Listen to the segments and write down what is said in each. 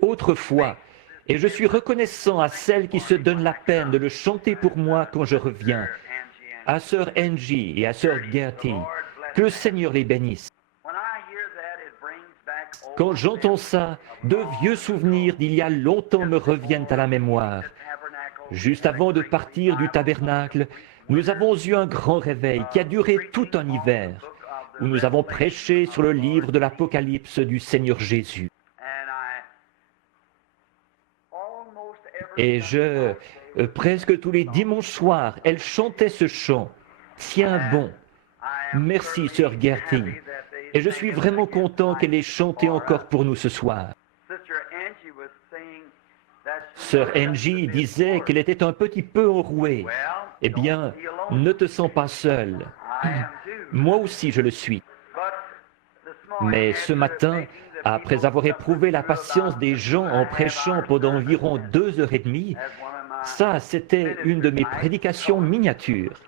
autrefois, et je suis reconnaissant à celle qui se donne la peine de le chanter pour moi quand je reviens, à sœur Angie et à sœur Gertie. Que le Seigneur les bénisse. Quand j'entends ça, de vieux souvenirs d'il y a longtemps me reviennent à la mémoire. Juste avant de partir du tabernacle, nous avons eu un grand réveil qui a duré tout un hiver, où nous avons prêché sur le livre de l'Apocalypse du Seigneur Jésus. Et presque tous les dimanches soirs, elle chantait ce chant. Tiens bon. Merci, sœur Gertie. Et je suis vraiment content qu'elle ait chanté encore pour nous ce soir. Sœur Angie disait qu'elle était un petit peu enrouée. Eh bien, ne te sens pas seule. Moi aussi, je le suis. Mais ce matin, après avoir éprouvé la patience des gens en prêchant pendant environ 2h30, ça, c'était une de mes prédications miniatures.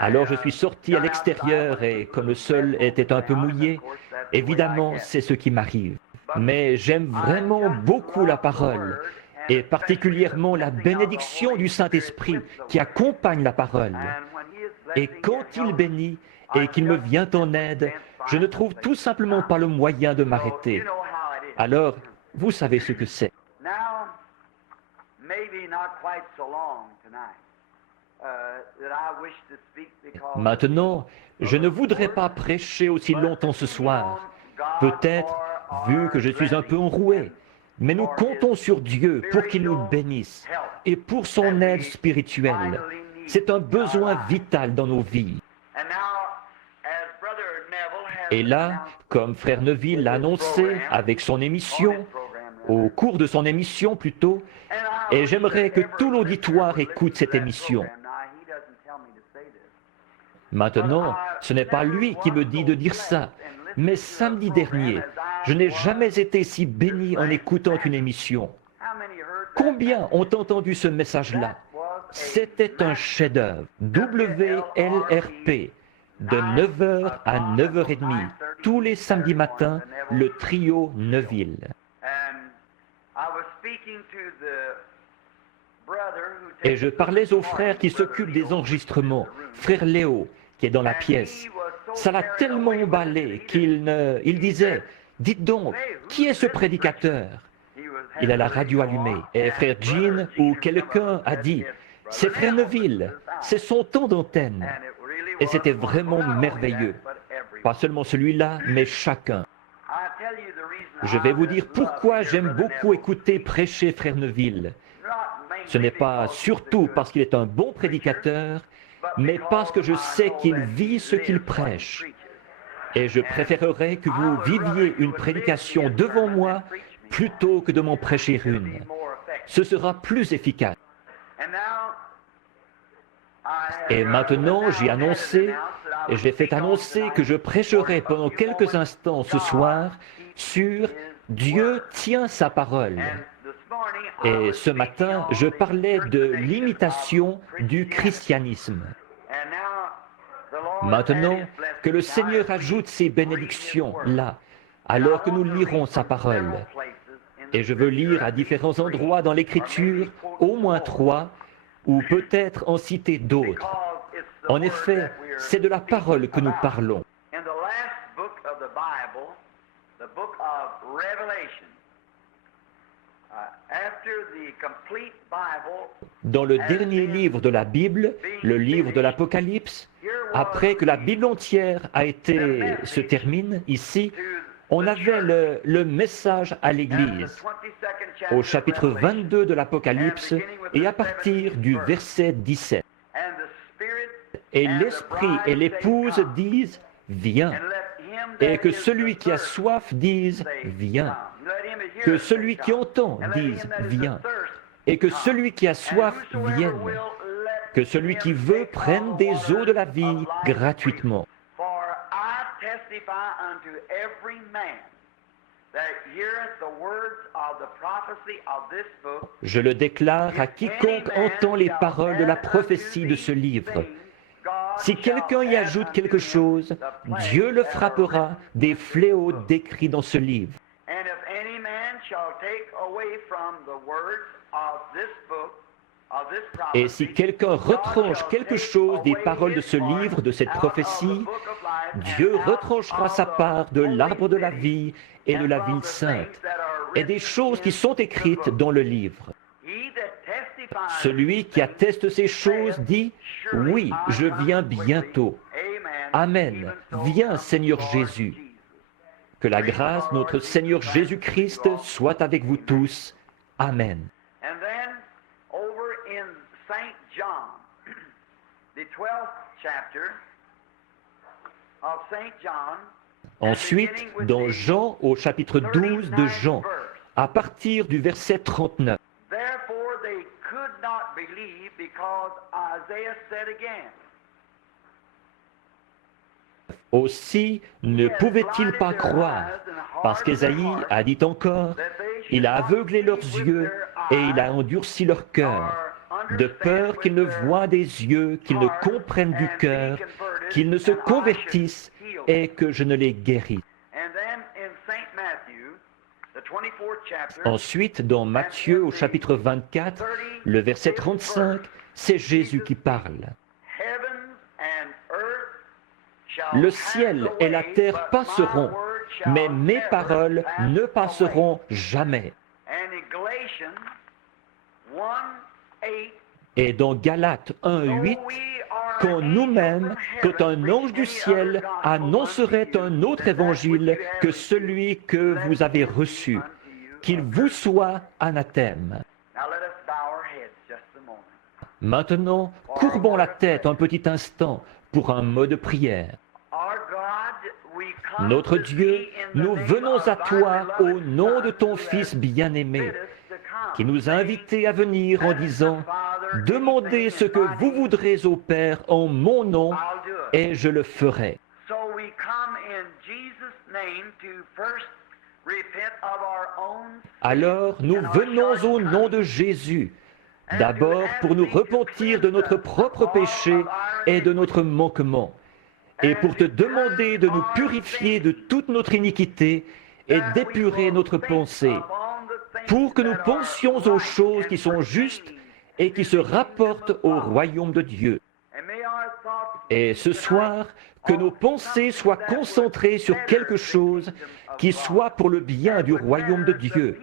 Alors je suis sorti à l'extérieur et comme le sol était un peu mouillé, évidemment, c'est ce qui m'arrive. Mais j'aime vraiment beaucoup la parole, et particulièrement la bénédiction du Saint-Esprit qui accompagne la parole. Et quand il bénit et qu'il me vient en aide, je ne trouve tout simplement pas le moyen de m'arrêter. Alors, vous savez ce que c'est. Maintenant, je ne voudrais pas prêcher aussi longtemps ce soir. Peut-être, vu que je suis un peu enroué, mais nous comptons sur Dieu pour qu'il nous bénisse et pour son aide spirituelle. C'est un besoin vital dans nos vies. Et là, comme Frère Neville l'a annoncé avec son émission, au cours de son émission plutôt, et j'aimerais que tout l'auditoire écoute cette émission. Maintenant, ce n'est pas lui qui me dit de dire ça, mais samedi dernier, je n'ai jamais été si béni en écoutant une émission. Combien ont entendu ce message-là? C'était un chef-d'œuvre, WLRP, de 9h à 9h30, tous les samedis matins, le trio Neville. Et je parlais au frère qui s'occupe des enregistrements, frère Léo, qui est dans la pièce. Ça l'a tellement emballé qu'il disait, « Dites donc, qui est ce prédicateur ?» Il a la radio allumée, et frère Jean ou quelqu'un a dit, « C'est frère Neville, c'est son temps d'antenne. » Et c'était vraiment merveilleux. Pas seulement celui-là, mais chacun. Je vais vous dire pourquoi j'aime beaucoup écouter prêcher frère Neville. Ce n'est pas surtout parce qu'il est un bon prédicateur, mais parce que je sais qu'il vit ce qu'il prêche. Et je préférerais que vous viviez une prédication devant moi plutôt que de m'en prêcher une. Ce sera plus efficace. Et maintenant, j'ai fait annoncer que je prêcherai pendant quelques instants ce soir sur « Dieu tient sa parole ». Et ce matin, je parlais de l'imitation du christianisme. Maintenant, que le Seigneur ajoute ses bénédictions là, alors que nous lirons sa parole. Et je veux lire à différents endroits dans l'Écriture, au moins 3, ou peut-être en citer d'autres. En effet, c'est de la parole que nous parlons. Dans le dernier livre de la Bible, le livre de l'Apocalypse, après que la Bible entière se termine ici, on avait le message à l'Église, au chapitre 22 de l'Apocalypse et à partir du verset 17. Et l'Esprit et l'Épouse disent « Viens ». Et que celui qui a soif dise « Viens ». Que celui qui entend dise « Viens ». Et que celui qui a soif vienne. Que celui qui veut prenne des eaux de la vie gratuitement. Je le déclare à quiconque entend les paroles de la prophétie de ce livre. Si quelqu'un y ajoute quelque chose, Dieu le frappera des fléaux décrits dans ce livre. Et si quelqu'un retranche quelque chose des paroles de ce livre, de cette prophétie, Dieu retranchera sa part de l'arbre de la vie et de la ville sainte, et des choses qui sont écrites dans le livre. Celui qui atteste ces choses dit, « Oui, je viens bientôt. Amen. Viens, Seigneur Jésus. » Que la grâce de notre Seigneur Jésus-Christ soit avec vous tous. Amen. Ensuite, dans Jean, au chapitre 12 de Jean, à partir du verset 39. Aussi ne pouvaient-ils pas croire, parce qu'Ésaïe a dit encore, « Il a aveuglé leurs yeux et il a endurci leur cœur, de peur qu'ils ne voient des yeux, qu'ils ne comprennent du cœur, qu'ils ne se convertissent et que je ne les guérisse. » Ensuite, dans Matthieu au chapitre 24, le verset 35, c'est Jésus qui parle. « Le ciel et la terre passeront, mais mes paroles ne passeront jamais. » Et dans Galates 1:8, quand nous-mêmes, quand un ange du ciel annoncerait un autre évangile que celui que vous avez reçu, qu'il vous soit anathème. Maintenant, courbons la tête un petit instant pour un mot de prière. Notre Dieu, nous venons à toi au nom de ton Fils bien-aimé, qui nous a invités à venir en disant, « Demandez ce que vous voudrez au Père en mon nom, et je le ferai. » Alors, nous venons au nom de Jésus, d'abord pour nous repentir de notre propre péché et de notre manquement, et pour te demander de nous purifier de toute notre iniquité et d'épurer notre pensée, pour que nous pensions aux choses qui sont justes et qui se rapportent au royaume de Dieu. Et ce soir, que nos pensées soient concentrées sur quelque chose qui soit pour le bien du royaume de Dieu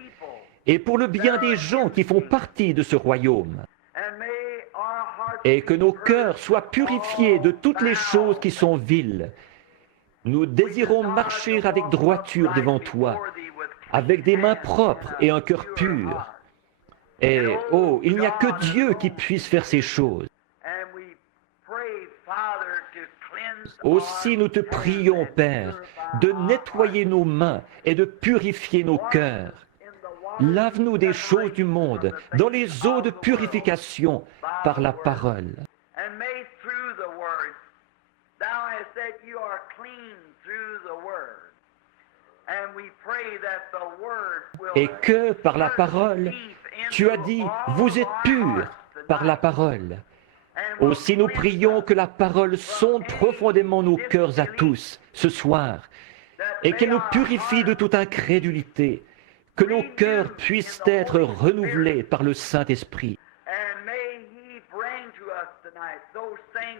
et pour le bien des gens qui font partie de ce royaume. Et que nos cœurs soient purifiés de toutes les choses qui sont viles. Nous désirons marcher avec droiture devant toi, avec des mains propres et un cœur pur. Et, oh, il n'y a que Dieu qui puisse faire ces choses. Aussi nous te prions, Père, de nettoyer nos mains et de purifier nos cœurs. Lave-nous des choses du monde dans les eaux de purification par la parole. Et que par la parole, tu as dit, vous êtes purs par la parole. Aussi nous prions que la parole sonde profondément nos cœurs à tous ce soir et qu'elle nous purifie de toute incrédulité, que nos cœurs puissent être renouvelés par le Saint-Esprit.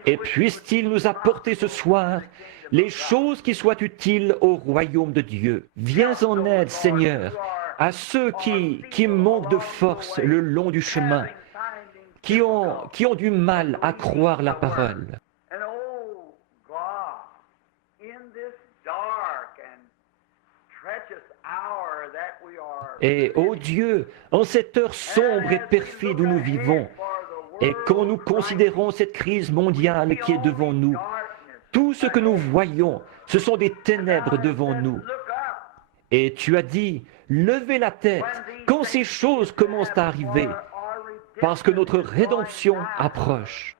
Et puisse-t-il nous apporter ce soir les choses qui soient utiles au royaume de Dieu. Viens en aide, Seigneur, à ceux qui manquent de force le long du chemin, qui ont du mal à croire la parole. Et, ô Dieu, en cette heure sombre et perfide où nous vivons, et quand nous considérons cette crise mondiale qui est devant nous, tout ce que nous voyons, ce sont des ténèbres devant nous. Et tu as dit, levez la tête quand ces choses commencent à arriver, parce que notre rédemption approche.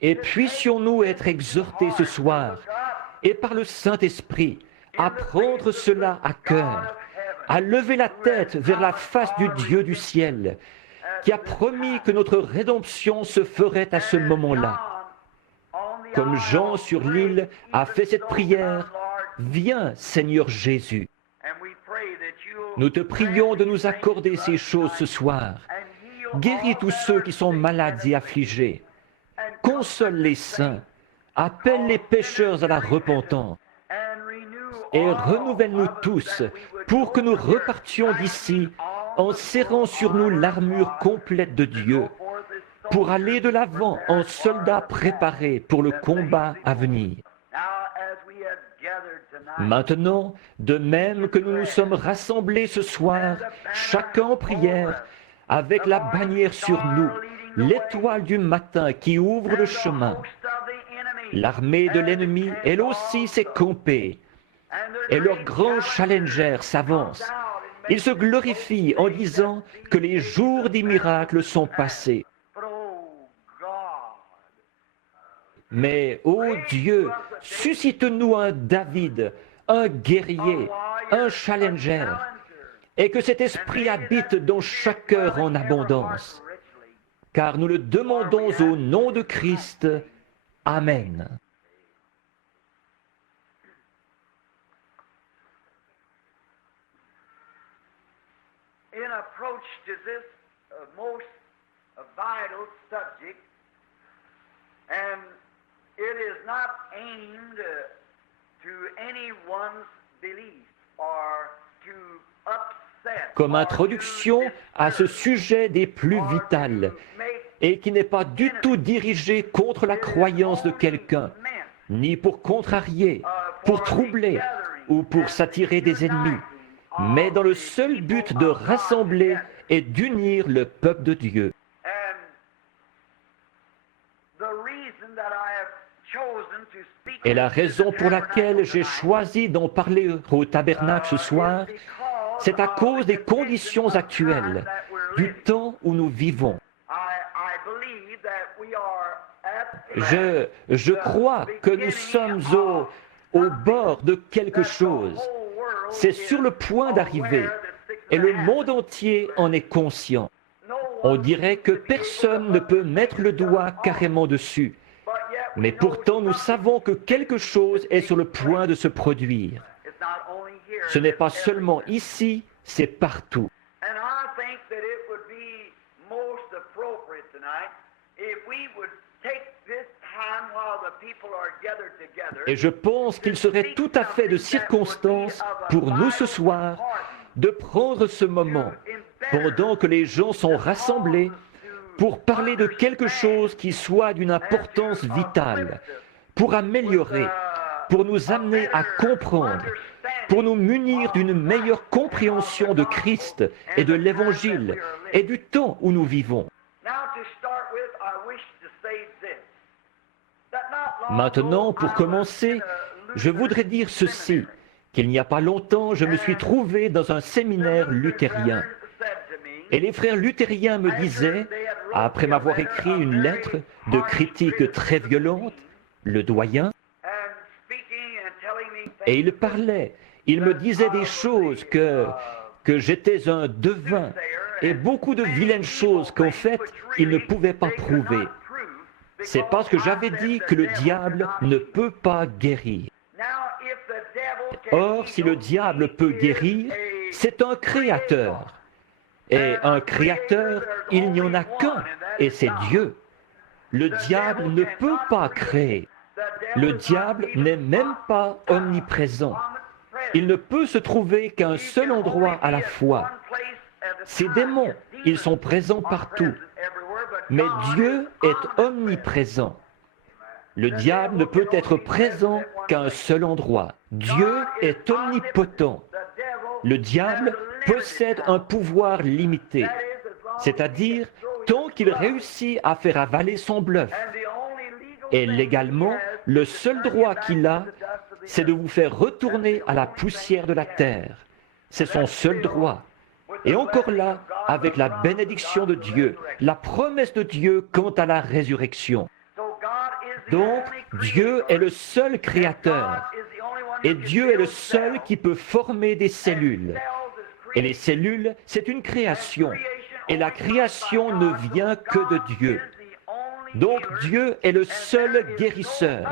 Et puissions-nous être exhortés ce soir, et par le Saint-Esprit, à prendre cela à cœur, à lever la tête vers la face du Dieu du ciel, qui a promis que notre rédemption se ferait à ce moment-là. Comme Jean sur l'île a fait cette prière, « Viens, Seigneur Jésus ». Nous te prions de nous accorder ces choses ce soir. Guéris tous ceux qui sont malades et affligés. Console les saints. Appelle les pécheurs à la repentance. Et renouvelle-nous tous pour que nous repartions d'ici en serrant sur nous l'armure complète de Dieu, pour aller de l'avant en soldats préparés pour le combat à venir. Maintenant, de même que nous nous sommes rassemblés ce soir, chacun en prière, avec la bannière sur nous, l'étoile du matin qui ouvre le chemin, l'armée de l'ennemi, elle aussi s'est campée, et leurs grands challengers s'avancent. Ils se glorifient en disant que les jours des miracles sont passés. Mais, ô Dieu, suscite-nous un David, un guerrier, un challenger, et que cet esprit habite dans chaque cœur en abondance. Car nous le demandons au nom de Christ. Amen. In approach to this most vital subject, and it is not aimed to anyone's belief or to upset. Comme introduction à ce sujet des plus vitales, et qui n'est pas du tout dirigé contre la croyance de quelqu'un, ni pour contrarier, pour troubler ou pour s'attirer des ennemis, mais dans le seul but de rassembler et d'unir le peuple de Dieu. Et la raison pour laquelle j'ai choisi d'en parler au tabernacle ce soir, c'est à cause des conditions actuelles, du temps où nous vivons. Je crois que nous sommes au bord de quelque chose. C'est sur le point d'arriver, et le monde entier en est conscient. On dirait que personne ne peut mettre le doigt carrément dessus. Mais pourtant, nous savons que quelque chose est sur le point de se produire. Ce n'est pas seulement ici, c'est partout. Et je pense qu'il serait tout à fait de circonstance pour nous ce soir de prendre ce moment, pendant que les gens sont rassemblés, pour parler de quelque chose qui soit d'une importance vitale, pour améliorer, pour nous amener à comprendre, pour nous munir d'une meilleure compréhension de Christ et de l'Évangile et du temps où nous vivons. Maintenant, pour commencer, je voudrais dire ceci, qu'il n'y a pas longtemps, je me suis trouvé dans un séminaire luthérien. Et les frères luthériens me disaient, après m'avoir écrit une lettre de critique très violente, le doyen, et il parlait, il me disait des choses que j'étais un devin, et beaucoup de vilaines choses qu'en fait, il ne pouvait pas prouver. C'est parce que j'avais dit que le diable ne peut pas guérir. Or, si le diable peut guérir, c'est un créateur. Et un créateur, il n'y en a qu'un, et c'est Dieu. Le diable ne peut pas créer. Le diable n'est même pas omniprésent. Il ne peut se trouver qu'à un seul endroit à la fois. Ces démons, ils sont présents partout. Mais Dieu est omniprésent. Le diable ne peut être présent qu'à un seul endroit. Dieu est omnipotent. Le diable possède un pouvoir limité, c'est-à-dire tant qu'il réussit à faire avaler son bluff. Et légalement, le seul droit qu'il a, c'est de vous faire retourner à la poussière de la terre. C'est son seul droit. Et encore là, avec la bénédiction de Dieu, la promesse de Dieu quant à la résurrection. Donc, Dieu est le seul créateur. Et Dieu est le seul qui peut former des cellules. Et les cellules, c'est une création. Et la création ne vient que de Dieu. Donc Dieu est le seul guérisseur.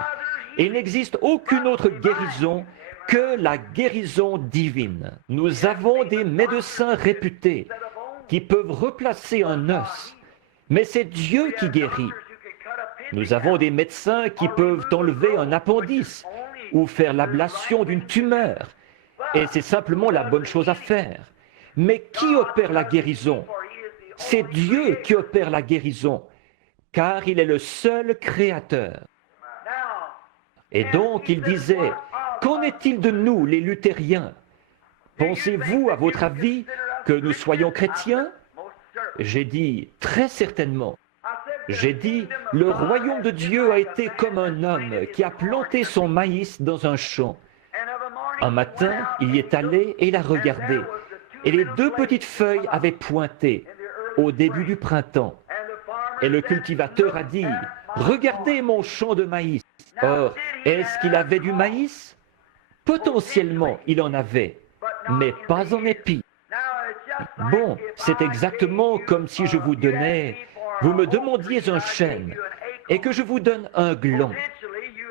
Et il n'existe aucune autre guérison que la guérison divine. Nous avons des médecins réputés qui peuvent replacer un os, mais c'est Dieu qui guérit. Nous avons des médecins qui peuvent enlever un appendice ou faire l'ablation d'une tumeur, et c'est simplement la bonne chose à faire. Mais qui opère la guérison? C'est Dieu qui opère la guérison, car il est le seul créateur. Et donc il disait, qu'en est-il de nous, les luthériens? Pensez-vous, à votre avis, que nous soyons chrétiens? J'ai dit, très certainement. J'ai dit, le royaume de Dieu a été comme un homme qui a planté son maïs dans un champ. Un matin, il y est allé et il a regardé. Et les deux petites feuilles avaient pointé au début du printemps. Et le cultivateur a dit, regardez mon champ de maïs. Or, est-ce qu'il avait du maïs? Potentiellement, il en avait, mais pas en épi. Bon, c'est exactement comme si je vous donnais, vous me demandiez un chêne et que je vous donne un gland.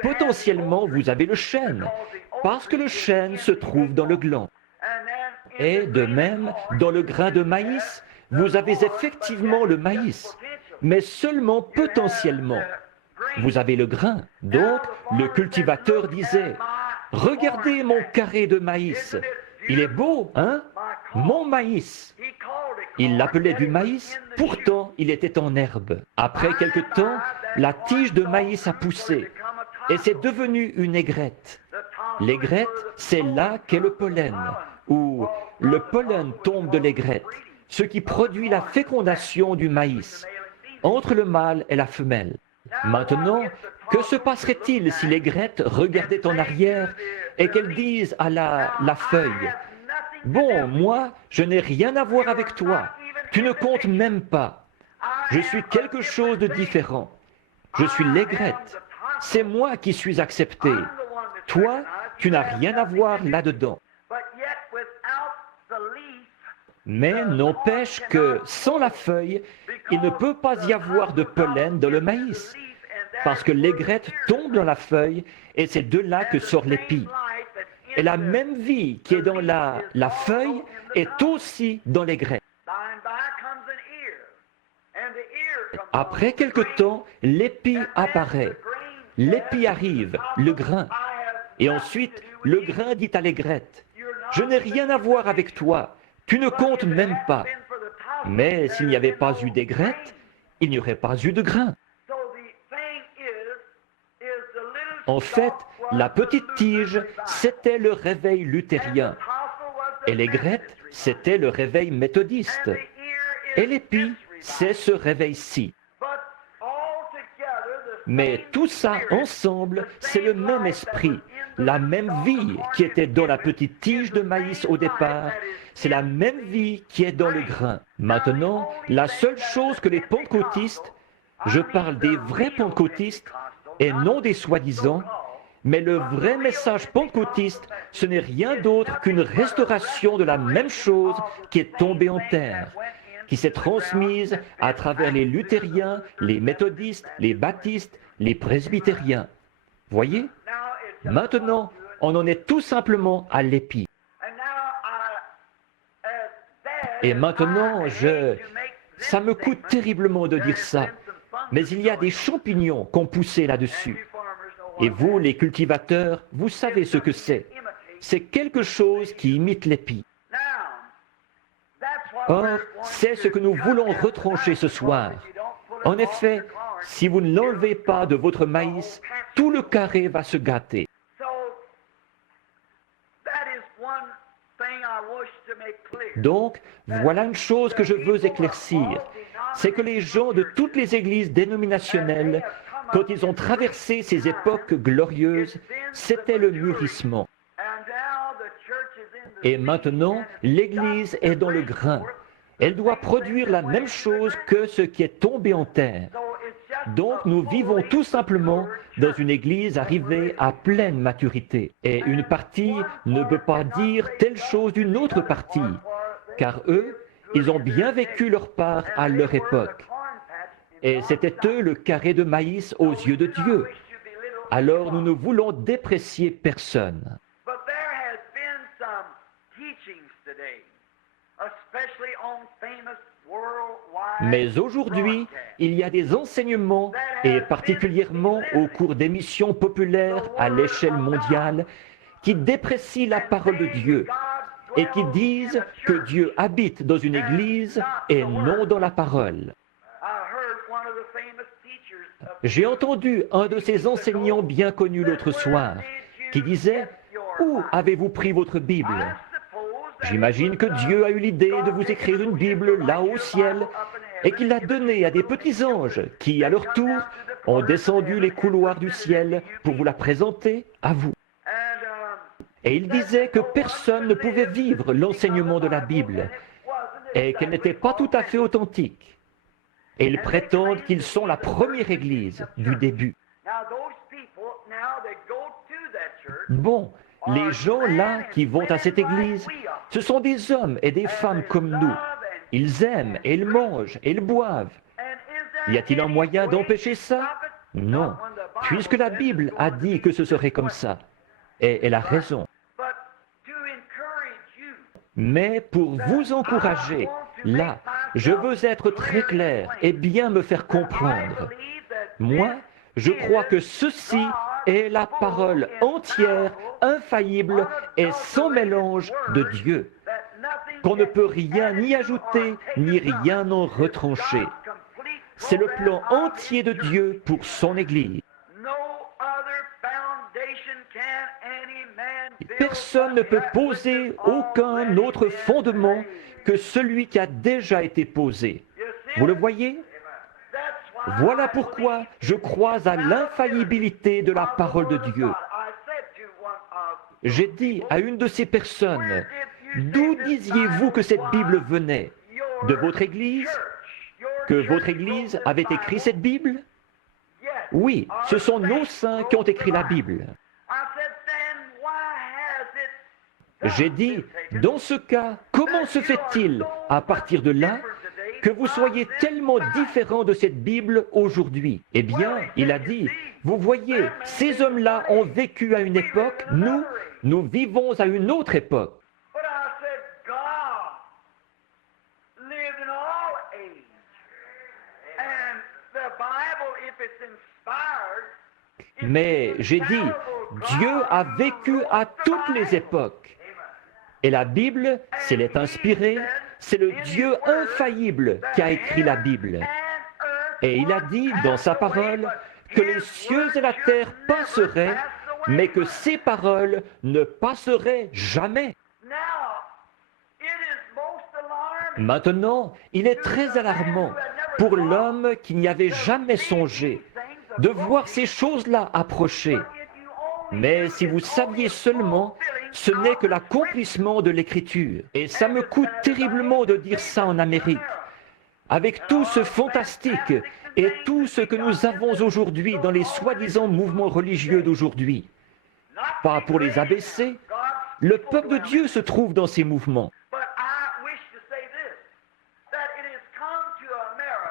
Potentiellement, vous avez le chêne, parce que le chêne se trouve dans le gland. Et de même, dans le grain de maïs, vous avez effectivement le maïs, mais seulement potentiellement. Vous avez le grain. Donc, le cultivateur disait, regardez mon carré de maïs. Il est beau, hein? Mon maïs. Il l'appelait du maïs, pourtant il était en herbe. Après quelque temps, la tige de maïs a poussé et c'est devenu une aigrette. L'aigrette, c'est là qu'est le pollen, où le pollen tombe de l'aigrette, ce qui produit la fécondation du maïs, entre le mâle et la femelle. Maintenant, que se passerait-il si l'aigrette regardait en arrière et qu'elle dise à la feuille, « Bon, moi, je n'ai rien à voir avec toi. Tu ne comptes même pas. Je suis quelque chose de différent. Je suis l'aigrette. C'est moi qui suis accepté. Toi, tu n'as rien à voir là-dedans. » Mais n'empêche que sans la feuille, il ne peut pas y avoir de pollen dans le maïs, parce que l'aigrette tombe dans la feuille et c'est de là que sort l'épi. Et la même vie qui est dans la feuille est aussi dans l'aigrette. Après quelque temps, l'épi apparaît. L'épi arrive, le grain. Et ensuite, le grain dit à l'aigrette, « Je n'ai rien à voir avec toi. Tu ne comptes même pas. » Mais s'il n'y avait pas eu d'aigrette, il n'y aurait pas eu de grain. En fait, la petite tige, c'était le réveil luthérien. Et l'aigrette, c'était le réveil méthodiste. Et l'épi, c'est ce réveil-ci. Mais tout ça ensemble, c'est le même esprit, la même vie qui était dans la petite tige de maïs au départ, c'est la même vie qui est dans le grain. Maintenant, la seule chose que les pentecôtistes, je parle des vrais pentecôtistes et non des soi-disant, mais le vrai message pentecôtiste, ce n'est rien d'autre qu'une restauration de la même chose qui est tombée en terre, qui s'est transmise à travers les luthériens, les méthodistes, les baptistes, les presbytériens. Voyez? Maintenant, on en est tout simplement à l'épi. Et maintenant, ça me coûte terriblement de dire ça, mais il y a des champignons qu'on poussé là-dessus. Et vous, les cultivateurs, vous savez ce que c'est. C'est quelque chose qui imite l'épi. Or, c'est ce que nous voulons retrancher ce soir. En effet, si vous ne l'enlevez pas de votre maïs, tout le carré va se gâter. Donc, voilà une chose que je veux éclaircir, c'est que les gens de toutes les églises dénominationnelles, quand ils ont traversé ces époques glorieuses, c'était le mûrissement. Et maintenant, l'Église est dans le grain. Elle doit produire la même chose que ce qui est tombé en terre. Donc, nous vivons tout simplement dans une Église arrivée à pleine maturité. Et une partie ne peut pas dire telle chose d'une autre partie, car eux, ils ont bien vécu leur part à leur époque. Et c'était eux le carré de maïs aux yeux de Dieu. Alors nous ne voulons déprécier personne. Mais aujourd'hui, il y a des enseignements, et particulièrement au cours d'émissions populaires à l'échelle mondiale, qui déprécient la parole de Dieu et qui disent que Dieu habite dans une église et non dans la parole. J'ai entendu un de ces enseignants bien connus l'autre soir qui disait « Où avez-vous pris votre Bible ?» J'imagine que Dieu a eu l'idée de vous écrire une Bible là au ciel et qu'il l'a donnée à des petits anges qui, à leur tour, ont descendu les couloirs du ciel pour vous la présenter à vous. Et il disait que personne ne pouvait vivre l'enseignement de la Bible et qu'elle n'était pas tout à fait authentique. Et ils prétendent qu'ils sont la première église du début. Bon, les gens là qui vont à cette église, ce sont des hommes et des femmes comme nous. Ils aiment et ils mangent et ils boivent. Y a-t-il un moyen d'empêcher ça? Non, puisque la Bible a dit que ce serait comme ça. Et elle a raison. Mais pour vous encourager, là, je veux être très clair et bien me faire comprendre. Moi, je crois que ceci est la parole entière, infaillible et sans mélange de Dieu, qu'on ne peut rien y ajouter ni rien en retrancher. C'est le plan entier de Dieu pour son Église. Personne ne peut poser aucun autre fondement que celui qui a déjà été posé. Vous le voyez? Voilà pourquoi je crois à l'infaillibilité de la parole de Dieu. J'ai dit à une de ces personnes, d'où disiez-vous que cette Bible venait? De votre Église? Que votre Église avait écrit cette Bible? Oui, ce sont nos saints qui ont écrit la Bible. J'ai dit, dans ce cas, comment se fait-il, à partir de là, que vous soyez tellement différents de cette Bible aujourd'hui? Eh bien, il a dit, vous voyez, ces hommes-là ont vécu à une époque, nous vivons à une autre époque. Mais j'ai dit, Dieu a vécu à toutes les époques. Et la Bible, si elle est inspirée, c'est le Dieu infaillible qui a écrit la Bible. Et il a dit dans sa parole que les cieux et la terre passeraient, mais que ses paroles ne passeraient jamais. Maintenant, il est très alarmant pour l'homme qui n'y avait jamais songé de voir ces choses-là approcher. Mais si vous saviez seulement, ce n'est que l'accomplissement de l'Écriture. Et ça me coûte terriblement de dire ça en Amérique. Avec tout ce fantastique et tout ce que nous avons aujourd'hui dans les soi-disant mouvements religieux d'aujourd'hui. Pas pour les abaisser, le peuple de Dieu se trouve dans ces mouvements.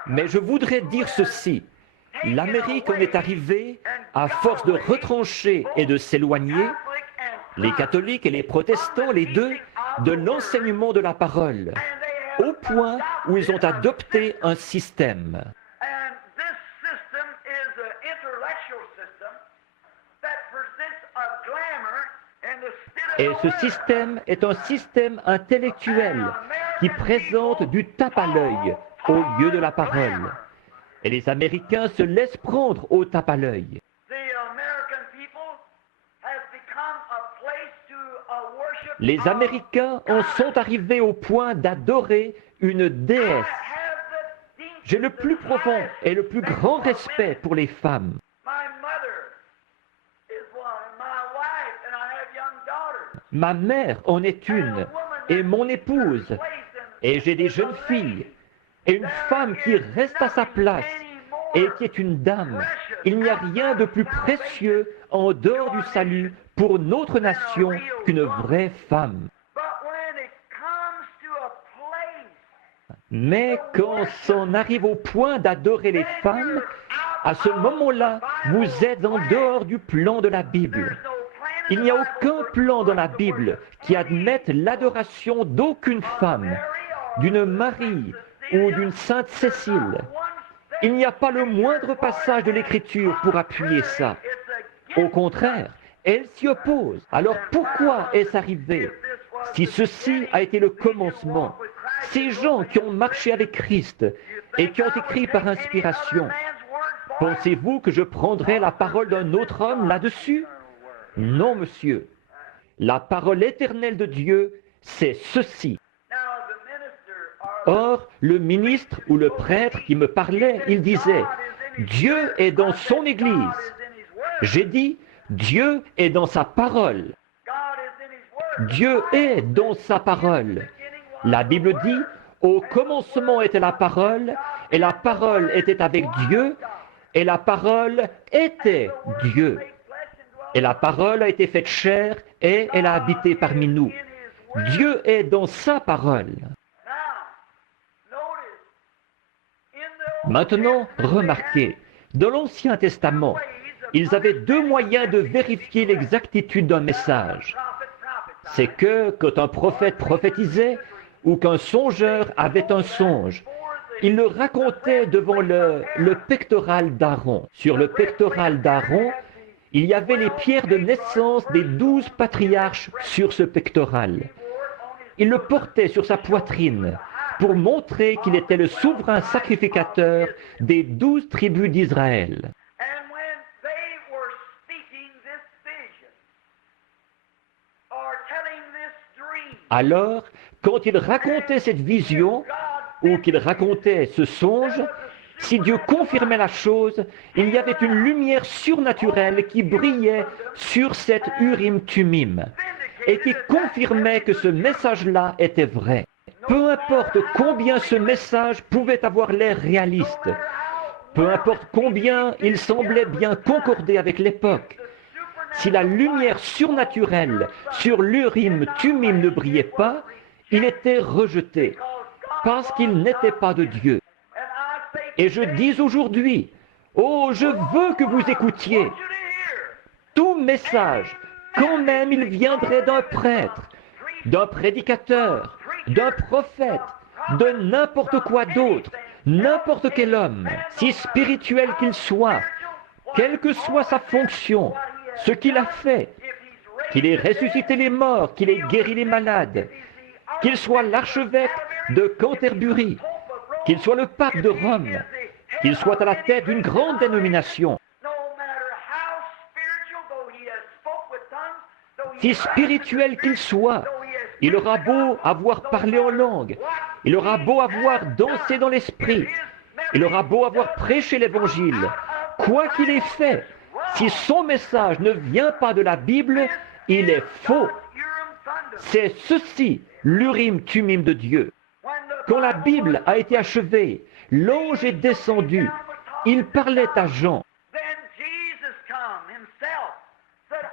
Mais je voudrais dire ceci. L'Amérique en est arrivée, à force de retrancher et de s'éloigner, les catholiques et les protestants, les deux, de l'enseignement de la parole, au point où ils ont adopté un système. Et ce système est un système intellectuel qui présente du tape à l'œil au lieu de la parole. Et les Américains se laissent prendre au tape à l'œil. Les Américains en sont arrivés au point d'adorer une déesse. J'ai le plus profond et le plus grand respect pour les femmes. Ma mère en est une, et mon épouse, et j'ai des jeunes filles, et une femme qui reste à sa place, et qui est une dame. Il n'y a rien de plus précieux en dehors du salut pour notre nation qu'une vraie femme. Mais quand c'en arrive au point d'adorer les femmes, à ce moment-là, vous êtes en dehors du plan de la Bible. Il n'y a aucun plan dans la Bible qui admette l'adoration d'aucune femme, d'une Marie ou d'une Sainte Cécile. Il n'y a pas le moindre passage de l'Écriture pour appuyer ça. Au contraire, elle s'y oppose. Alors pourquoi est-ce arrivé? Si ceci a été le commencement, ces gens qui ont marché avec Christ et qui ont écrit par inspiration, pensez-vous que je prendrai la parole d'un autre homme là-dessus? Non, monsieur. La parole éternelle de Dieu, c'est ceci. Or, le ministre ou le prêtre qui me parlait, il disait, Dieu est dans son Église. J'ai dit, Dieu est dans sa parole. Dieu est dans sa parole. La Bible dit, au commencement était la parole, et la parole était avec Dieu, et la parole était Dieu. Et la parole a été faite chair, et elle a habité parmi nous. Dieu est dans sa parole. Maintenant, remarquez, dans l'Ancien Testament, ils avaient deux moyens de vérifier l'exactitude d'un message. C'est que quand un prophète prophétisait ou qu'un songeur avait un songe, il le racontait devant le pectoral d'Aaron. Sur le pectoral d'Aaron, il y avait les pierres de naissance des 12 patriarches sur ce pectoral. Il le portait sur sa poitrine pour montrer qu'il était le souverain sacrificateur des 12 tribus d'Israël. Alors, quand il racontait cette vision, ou qu'il racontait ce songe, si Dieu confirmait la chose, il y avait une lumière surnaturelle qui brillait sur cette Urim-Tumim, et qui confirmait que ce message-là était vrai. Peu importe combien ce message pouvait avoir l'air réaliste, peu importe combien il semblait bien concorder avec l'époque, si la lumière surnaturelle sur l'Urim-Tumim ne brillait pas, il était rejeté, parce qu'il n'était pas de Dieu. Et je dis aujourd'hui, oh, je veux que vous écoutiez. Tout message, quand même il viendrait d'un prêtre, d'un prédicateur, d'un prophète, de n'importe quoi d'autre, n'importe quel homme, si spirituel qu'il soit, quelle que soit sa fonction, ce qu'il a fait, qu'il ait ressuscité les morts, qu'il ait guéri les malades, qu'il soit l'archevêque de Canterbury, qu'il soit le pape de Rome, qu'il soit à la tête d'une grande dénomination, si spirituel qu'il soit, il aura beau avoir parlé en langue, il aura beau avoir dansé dans l'esprit, il aura beau avoir prêché l'évangile, quoi qu'il ait fait, si son message ne vient pas de la Bible, il est faux. C'est ceci, l'Urim-Tumim de Dieu. Quand la Bible a été achevée, l'ange est descendu. Il parlait à Jean.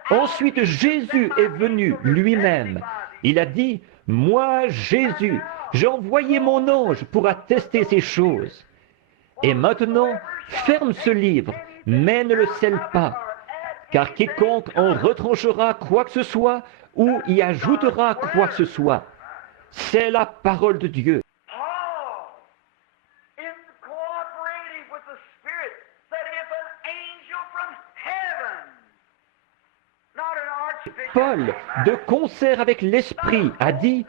Ensuite, Jésus est venu lui-même. Il a dit, « Moi, Jésus, j'ai envoyé mon ange pour attester ces choses. Et maintenant, ferme ce livre, mais ne le scelle pas, car quiconque en retranchera quoi que ce soit ou y ajoutera quoi que ce soit, c'est la parole de Dieu. » Paul, de concert avec l'Esprit, a dit,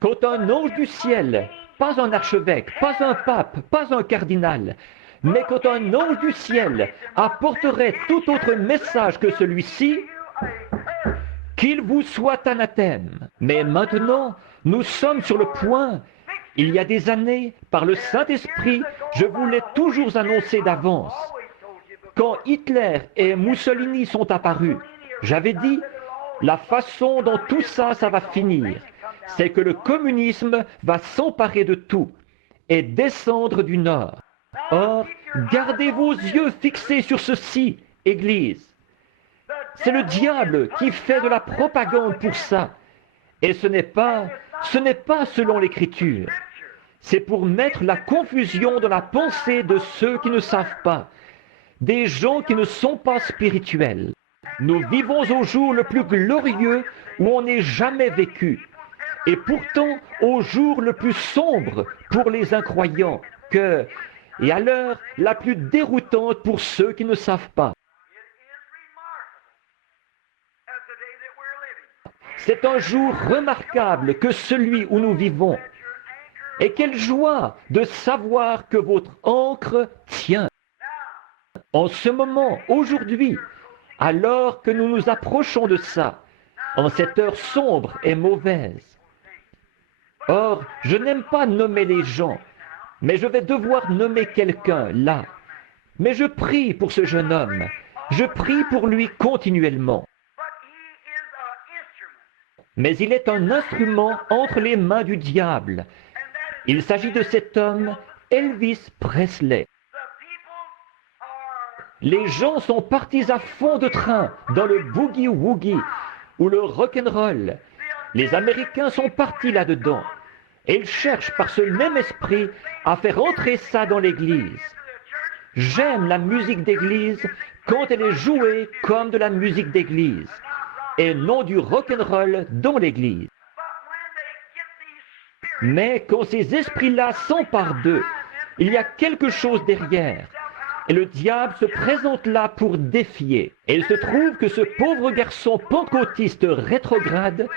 quand un ange du ciel, pas un archevêque, pas un pape, pas un cardinal, mais quand un ange du ciel apporterait tout autre message que celui-ci, qu'il vous soit anathème. Mais maintenant, nous sommes sur le point. Il y a des années, par le Saint-Esprit, je vous l'ai toujours annoncé d'avance. Quand Hitler et Mussolini sont apparus, j'avais dit, la façon dont tout ça, ça va finir, c'est que le communisme va s'emparer de tout et descendre du nord. Or, gardez vos yeux fixés sur ceci, Église. C'est le diable qui fait de la propagande pour ça. Et ce n'est pas selon l'Écriture. c'est pour mettre la confusion dans la pensée de ceux qui ne savent pas, des gens qui ne sont pas spirituels. Nous vivons au jour le plus glorieux où on n'ait jamais vécu, et pourtant au jour le plus sombre pour les incroyants, et à l'heure la plus déroutante pour ceux qui ne savent pas. C'est un jour remarquable que celui où nous vivons. Et quelle joie de savoir que votre ancre tient. En ce moment, aujourd'hui, alors que nous nous approchons de ça, en cette heure sombre et mauvaise. Or, je n'aime pas nommer les gens, mais je vais devoir nommer quelqu'un là. Mais je prie pour ce jeune homme. Je prie pour lui continuellement. Mais il est un instrument entre les mains du diable. Il s'agit de cet homme, Elvis Presley. Les gens sont partis à fond de train dans le boogie-woogie ou le rock'n'roll. Les Américains sont partis là-dedans. Et ils cherchent par ce même esprit à faire entrer ça dans l'Église. J'aime la musique d'Église quand elle est jouée comme de la musique d'Église et non du rock'n'roll dans l'Église. Mais quand ces esprits-là s'emparent d'eux, il y a quelque chose derrière. Et le diable se présente là pour défier. Et il se trouve que ce pauvre garçon pentecôtiste rétrograde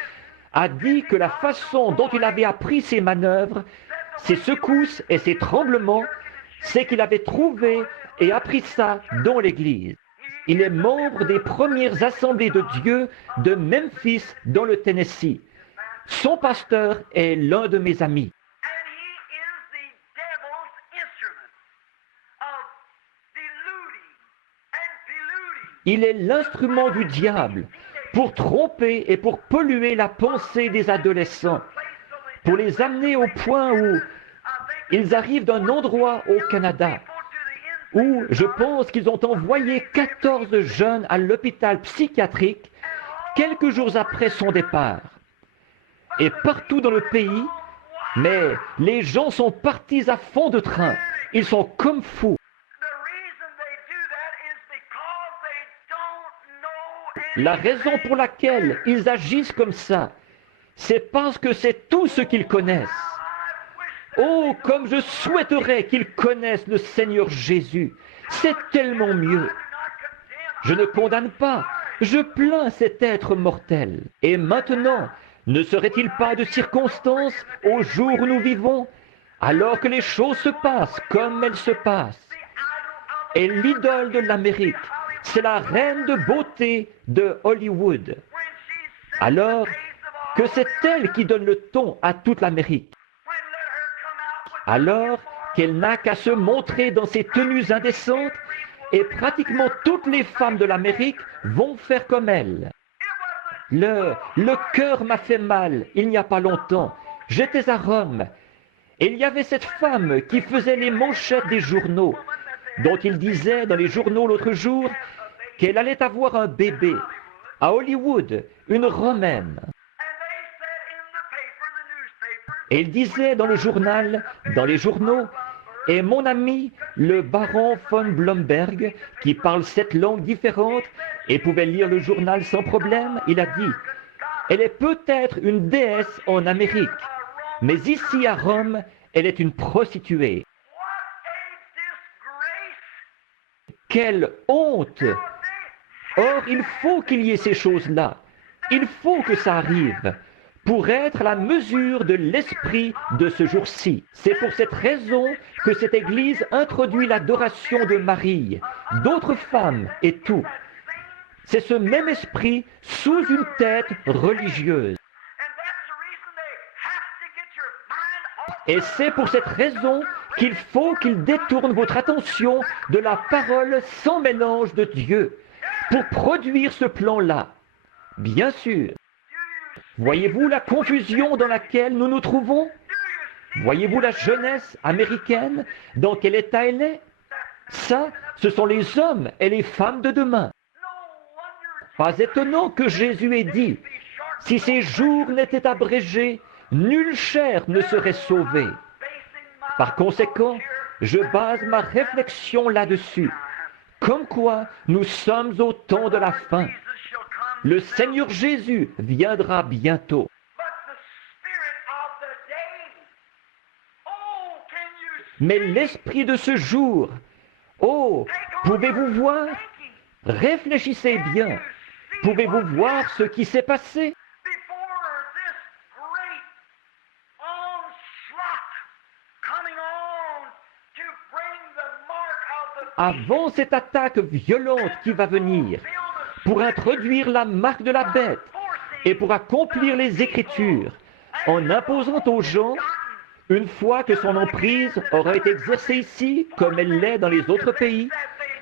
a dit que la façon dont il avait appris ses manœuvres, ses secousses et ses tremblements, c'est qu'il avait trouvé et appris ça dans l'Église. Il est membre des premières assemblées de Dieu de Memphis dans le Tennessee. Son pasteur est l'un de mes amis. Il est l'instrument du diable pour tromper et pour polluer la pensée des adolescents, pour les amener au point où ils arrivent d'un endroit au Canada, où je pense qu'ils ont envoyé 14 jeunes à l'hôpital psychiatrique quelques jours après son départ. Et partout dans le pays, mais les gens sont partis à fond de train. Ils sont comme fous. La raison pour laquelle ils agissent comme ça, c'est parce que c'est tout ce qu'ils connaissent. Oh, comme je souhaiterais qu'ils connaissent le Seigneur Jésus. C'est tellement mieux. Je ne condamne pas, je plains cet être mortel. Et maintenant, ne serait-il pas de circonstance au jour où nous vivons, alors que les choses se passent comme elles se passent? Et l'idole de l'Amérique, c'est la reine de beauté de Hollywood. Alors que c'est elle qui donne le ton à toute l'Amérique. Alors qu'elle n'a qu'à se montrer dans ses tenues indécentes, et pratiquement toutes les femmes de l'Amérique vont faire comme elle. Le cœur m'a fait mal il n'y a pas longtemps. J'étais à Rome, et il y avait cette femme qui faisait les manchettes des journaux, dont il disait dans les journaux l'autre jour qu'elle allait avoir un bébé à Hollywood, une Romaine. Et il disait dans le journal, dans les journaux, et mon ami, le baron von Blomberg, qui parle 7 langues différentes et pouvait lire le journal sans problème, il a dit, elle est peut-être une déesse en Amérique, mais ici à Rome, elle est une prostituée. Quelle honte! Or, il faut qu'il y ait ces choses-là. Il faut que ça arrive pour être la mesure de l'esprit de ce jour-ci. C'est pour cette raison que cette Église introduit l'adoration de Marie, d'autres femmes et tout. C'est ce même esprit sous une tête religieuse. Et c'est pour cette raison qu'il faut qu'il détourne votre attention de la parole sans mélange de Dieu pour produire ce plan-là. Bien sûr. Voyez-vous la confusion dans laquelle nous nous trouvons? Voyez-vous la jeunesse américaine dans quel état elle est? Ça, ce sont les hommes et les femmes de demain. Pas étonnant que Jésus ait dit, si ces jours n'étaient abrégés, nulle chair ne serait sauvée. Par conséquent, je base ma réflexion là-dessus. Comme quoi, nous sommes au temps de la fin. Le Seigneur Jésus viendra bientôt. Mais l'esprit de ce jour, oh, pouvez-vous voir? Réfléchissez bien. Pouvez-vous voir ce qui s'est passé? Avant cette attaque violente qui va venir, pour introduire la marque de la bête et pour accomplir les Écritures, en imposant aux gens, une fois que son emprise aura été exercée ici, comme elle l'est dans les autres pays,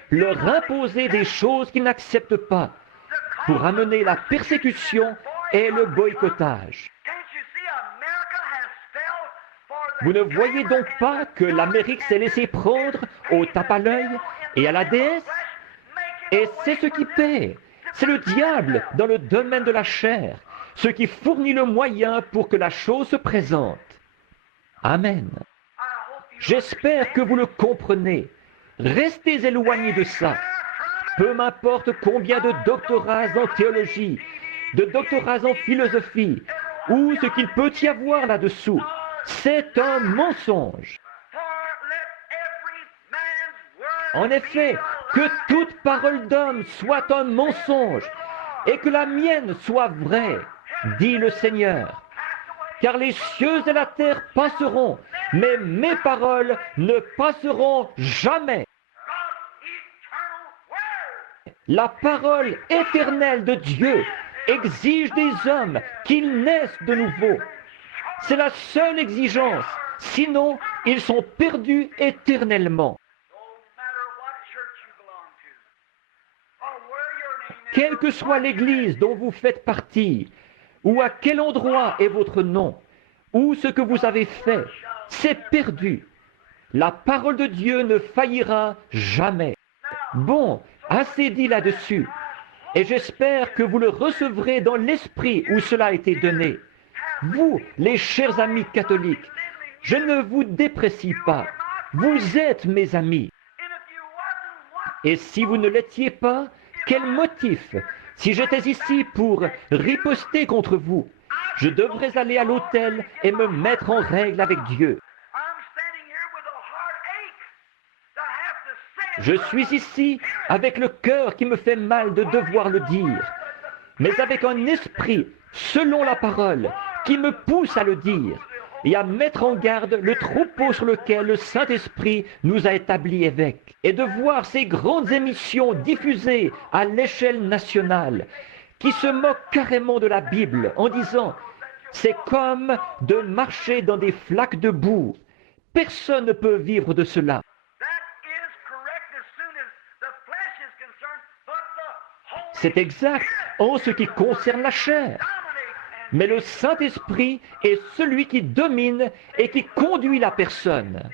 leur imposer des choses qu'ils n'acceptent pas, pour amener la persécution et le boycottage. Vous ne voyez donc pas que l'Amérique s'est laissée prendre au tape à l'œil et à la déesse? Et c'est ce qui paie. C'est le diable dans le domaine de la chair, ce qui fournit le moyen pour que la chose se présente. Amen. J'espère que vous le comprenez. Restez éloignés de ça. Peu m'importe combien de doctorats en théologie, de doctorats en philosophie, ou ce qu'il peut y avoir là-dessous. C'est un mensonge. En effet, que toute parole d'homme soit un mensonge et que la mienne soit vraie, dit le Seigneur. Car les cieux et la terre passeront, mais mes paroles ne passeront jamais. La parole éternelle de Dieu exige des hommes qu'ils naissent de nouveau. C'est la seule exigence, sinon ils sont perdus éternellement. Quelle que soit l'église dont vous faites partie, ou à quel endroit est votre nom, ou ce que vous avez fait, c'est perdu. La parole de Dieu ne faillira jamais. Bon, assez dit là-dessus, et j'espère que vous le recevrez dans l'esprit où cela a été donné. Vous, les chers amis catholiques, je ne vous déprécie pas. Vous êtes mes amis. Et si vous ne l'étiez pas, quel motif? Si j'étais ici pour riposter contre vous, je devrais aller à l'autel et me mettre en règle avec Dieu. Je suis ici avec le cœur qui me fait mal de devoir le dire, mais avec un esprit, selon la parole, qui me pousse à le dire et à mettre en garde le troupeau sur lequel le Saint-Esprit nous a établis évêques, et de voir ces grandes émissions diffusées à l'échelle nationale qui se moquent carrément de la Bible en disant « c'est comme de marcher dans des flaques de boue, personne ne peut vivre de cela ». C'est exact en ce qui concerne la chair. Mais le Saint-Esprit est celui qui domine et qui conduit la personne.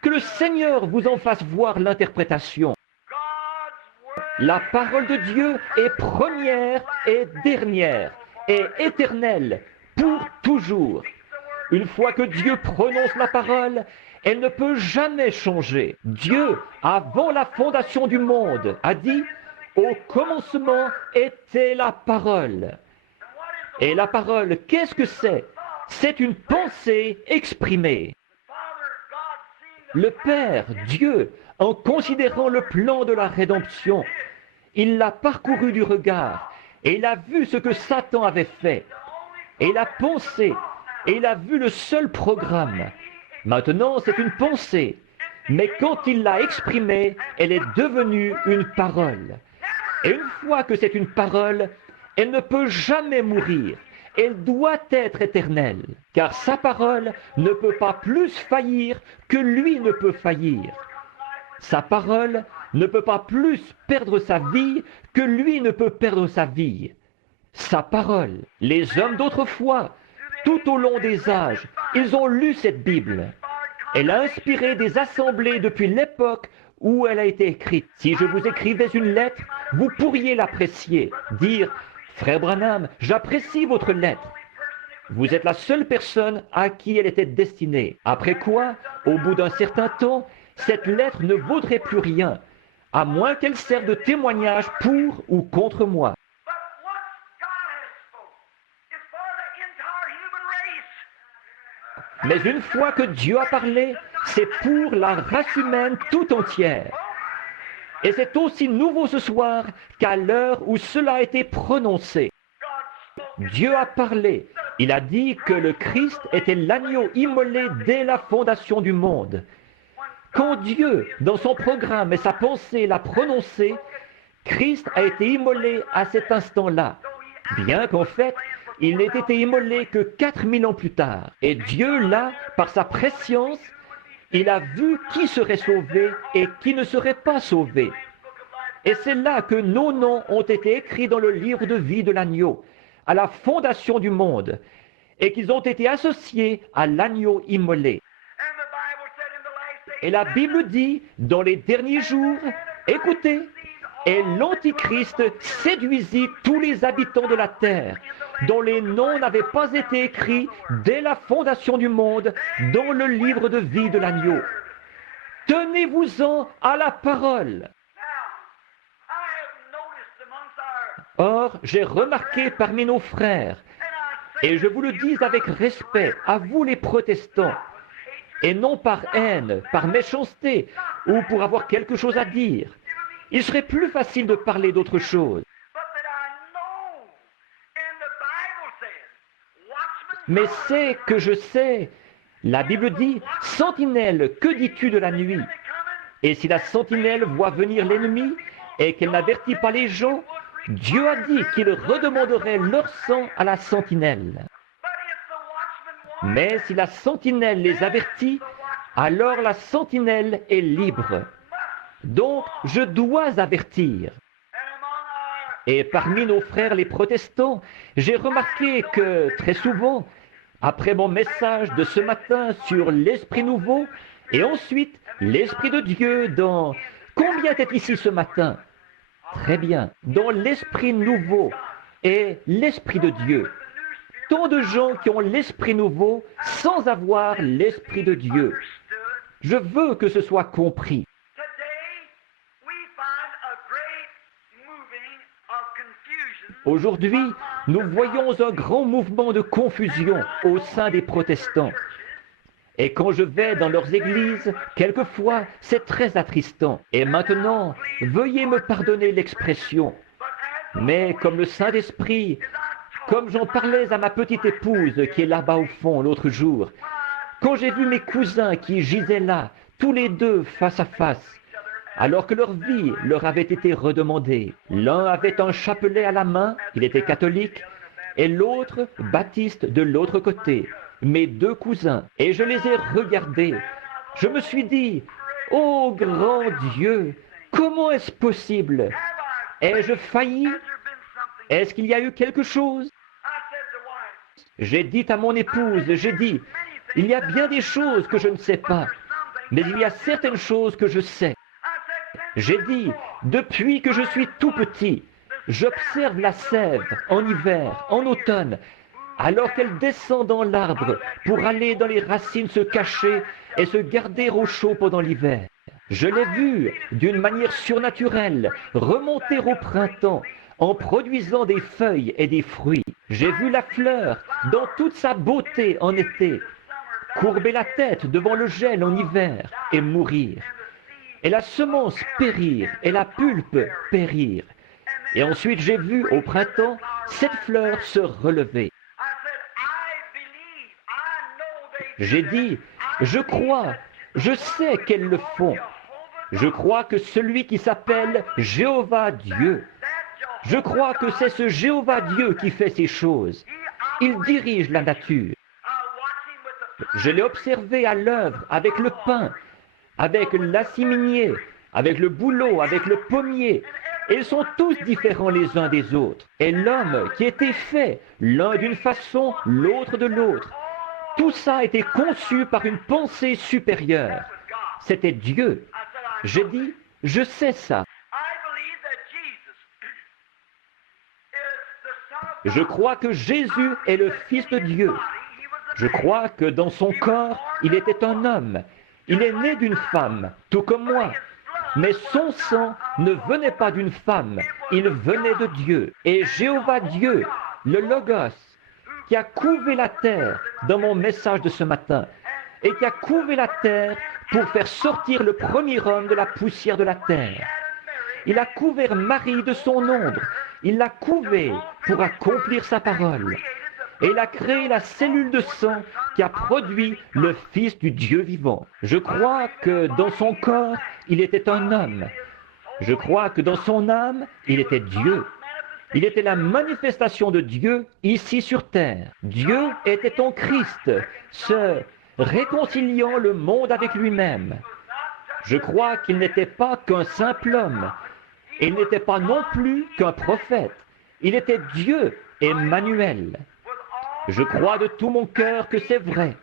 Que le Seigneur vous en fasse voir l'interprétation. La parole de Dieu est première et dernière et éternelle pour toujours. Une fois que Dieu prononce la parole, elle ne peut jamais changer. Dieu, avant la fondation du monde, a dit « Au commencement était la parole ». Et la parole, qu'est-ce que c'est? C'est une pensée exprimée. Le Père, Dieu, en considérant le plan de la rédemption, il l'a parcouru du regard, et il a vu ce que Satan avait fait. Et il a pensé, et il a vu le seul programme. Maintenant, c'est une pensée, mais quand il l'a exprimée, elle est devenue une parole. Et une fois que c'est une parole, elle ne peut jamais mourir. Elle doit être éternelle, car sa parole ne peut pas plus faillir que lui ne peut faillir. Sa parole ne peut pas plus perdre sa vie que lui ne peut perdre sa vie. Sa parole, les hommes d'autrefois, tout au long des âges, ils ont lu cette Bible. Elle a inspiré des assemblées depuis l'époque où elle a été écrite. Si je vous écrivais une lettre, vous pourriez l'apprécier, dire « Frère Branham, j'apprécie votre lettre ». Vous êtes la seule personne à qui elle était destinée. Après quoi, au bout d'un certain temps, cette lettre ne vaudrait plus rien, à moins qu'elle serve de témoignage pour ou contre moi. But once God has spoken, it's for the entire human race. Mais une fois que Dieu a parlé, c'est pour la race humaine tout entière. Et c'est aussi nouveau ce soir qu'à l'heure où cela a été prononcé. God spoke. Dieu a parlé. Il a dit que le Christ était l'agneau immolé dès la fondation du monde. Quand Dieu, dans son programme et sa pensée, l'a prononcé, Christ a été immolé à cet instant-là, bien qu'en fait, il n'ait été immolé que 4000 ans plus tard. Et Dieu, là, par sa prescience, il a vu qui serait sauvé et qui ne serait pas sauvé. Et c'est là que nos noms ont été écrits dans le livre de vie de l'agneau, à la fondation du monde, et qu'ils ont été associés à l'agneau immolé. And the Bible said in the last days, Et la Bible dit, dans les derniers jours, écoutez, et l'Antichrist séduisit tous les habitants de la terre, dont les noms n'avaient pas été écrits dès la fondation du monde dans le livre de vie de l'agneau. Tenez-vous-en à la parole. now, I have noticed amongst Or, j'ai remarqué parmi nos frères, et je vous le dis avec respect, à vous les protestants, et non par haine, par méchanceté, ou pour avoir quelque chose à dire. Il serait plus facile de parler d'autre chose. but that I know, and the Bible says, watchmen Mais c'est que je sais, la Bible dit, sentinelle, que dis-tu de la nuit? Et si la sentinelle voit venir l'ennemi et qu'elle n'avertit pas les gens, Dieu a dit qu'il redemanderait leur sang à la sentinelle. but if the watchman wants, Mais si la sentinelle les avertit, alors la sentinelle est libre. Donc, je dois avertir. and among our Et parmi nos frères les protestants, j'ai remarqué que très souvent, après mon message de ce matin sur l'Esprit nouveau, et ensuite l'Esprit de Dieu dans... Combien est ici ce matin? Très bien, dans l'Esprit nouveau et l'Esprit de Dieu. Tant de gens qui ont l'Esprit nouveau sans avoir l'Esprit de Dieu. understood, Je veux que ce soit compris. today we find a great moving of confusion Aujourd'hui, nous voyons un grand mouvement de confusion au sein des protestants. Et quand je vais dans leurs églises, quelquefois, c'est très attristant. Et maintenant, veuillez me pardonner l'expression. Mais comme le Saint-Esprit, comme j'en parlais à ma petite épouse qui est là-bas au fond l'autre jour, quand j'ai vu mes cousins qui gisaient là, tous les deux face à face, alors que leur vie leur avait été redemandée. L'un avait un chapelet à la main, il était catholique, et l'autre baptiste de l'autre côté, mes deux cousins. Et je les ai regardés. Je me suis dit, ô grand Dieu, comment est-ce possible? Ai-je failli? Has there been something? Est-ce qu'il y a eu quelque chose? I said to wife, J'ai dit à mon épouse, j'ai dit, il y a bien des choses que je ne sais pas, mais il y a certaines choses que je sais. J'ai dit, depuis que je suis tout petit, j'observe la sève en hiver, en automne, alors qu'elle descend dans l'arbre pour aller dans les racines se cacher et se garder au chaud pendant l'hiver. Je l'ai vue d'une manière surnaturelle remonter au printemps en produisant des feuilles et des fruits. J'ai vu la fleur dans toute sa beauté en été, courber la tête devant le gel en hiver et mourir. Et la semence périr et la pulpe périr. Et ensuite j'ai vu au printemps cette fleur se relever. I said, I believe, I know they J'ai dit, je crois, je sais qu'elles le font. Je crois que celui qui s'appelle Jéhovah Dieu, je crois que c'est ce Jéhovah Dieu qui fait ces choses. Il dirige la nature. Je l'ai observé à l'œuvre avec le pain, avec l'assiminier, avec le bouleau, avec le pommier. Et ils sont tous différents les uns des autres. Et l'homme qui était fait, l'un d'une façon, l'autre de l'autre. Tout ça a été conçu par une pensée supérieure. C'était Dieu. J'ai dit, je sais ça. I believe that Jesus is the Son of Je crois que Jésus est le Fils de Dieu. Je crois que dans son corps, il était un homme. Il est né d'une femme, tout comme moi. Mais son sang ne venait pas d'une femme, il venait de Dieu. Et Jéhovah Dieu, le Logos, qui a couvé la terre dans mon message de ce matin, et qui a couvé la terre pour faire sortir le premier homme de la poussière de la terre. Il a couvert Marie de son ombre, il l'a couvée pour accomplir sa parole. Et il a créé la cellule de sang qui a produit le Fils du Dieu vivant. Je crois que dans son corps, il était un homme. Je crois que dans son âme, il était Dieu. Il était la manifestation de Dieu ici sur terre. Dieu était en Christ, se réconciliant le monde avec lui-même. Je crois qu'il n'était pas qu'un simple homme. Et il n'était pas non plus qu'un prophète. Il était Dieu, Emmanuel. Je crois de tout mon cœur que c'est vrai.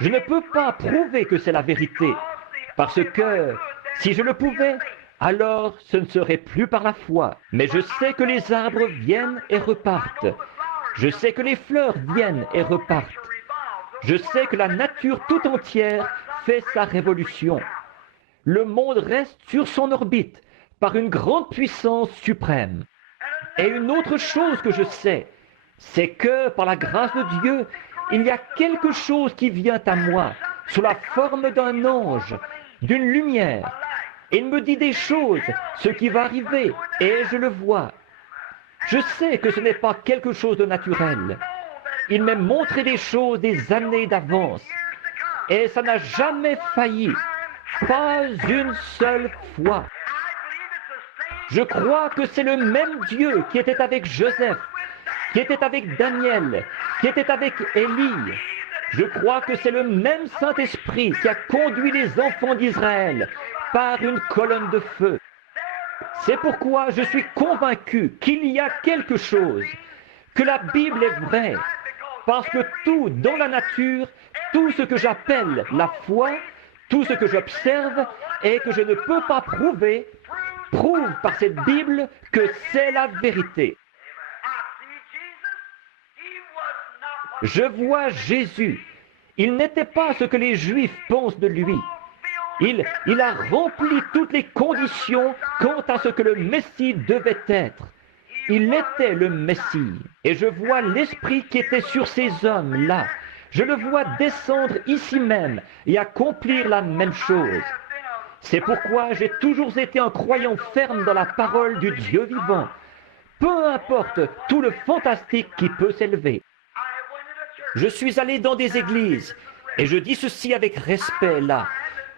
Je ne peux pas prouver que c'est la vérité, parce que si je le pouvais, alors ce ne serait plus par la foi. Mais je sais que les arbres viennent et repartent. Je sais que les fleurs viennent et repartent. Je sais que la nature tout entière fait sa révolution. Le monde reste sur son orbite par une grande puissance suprême. Et une autre chose que je sais, c'est que par la grâce de Dieu, il y a quelque chose qui vient à moi sous la forme d'un ange, d'une lumière. Il me dit des choses, ce qui va arriver, et je le vois. Je sais que ce n'est pas quelque chose de naturel. Il m'a montré des choses des années d'avance, et ça n'a jamais failli, pas une seule fois. Je crois que c'est le même Dieu qui était avec Joseph, qui était avec Daniel, qui était avec Élie. Je crois que c'est le même Saint-Esprit qui a conduit les enfants d'Israël par une colonne de feu. C'est pourquoi je suis convaincu qu'il y a quelque chose, que la Bible est vraie, parce que tout dans la nature, tout ce que j'appelle la foi, tout ce que j'observe et que je ne peux pas prouver, prouve par cette Bible que c'est la vérité. Je vois Jésus. Il n'était pas ce que les Juifs pensent de lui. Il a rempli toutes les conditions quant à ce que le Messie devait être. Il était le Messie. Et je vois l'Esprit qui était sur ces hommes-là. Je le vois descendre ici même et accomplir la même chose. C'est pourquoi j'ai toujours été un croyant ferme dans la parole du Dieu vivant. Peu importe tout le fantastique qui peut s'élever. Je suis allé dans des églises, et je dis ceci avec respect là.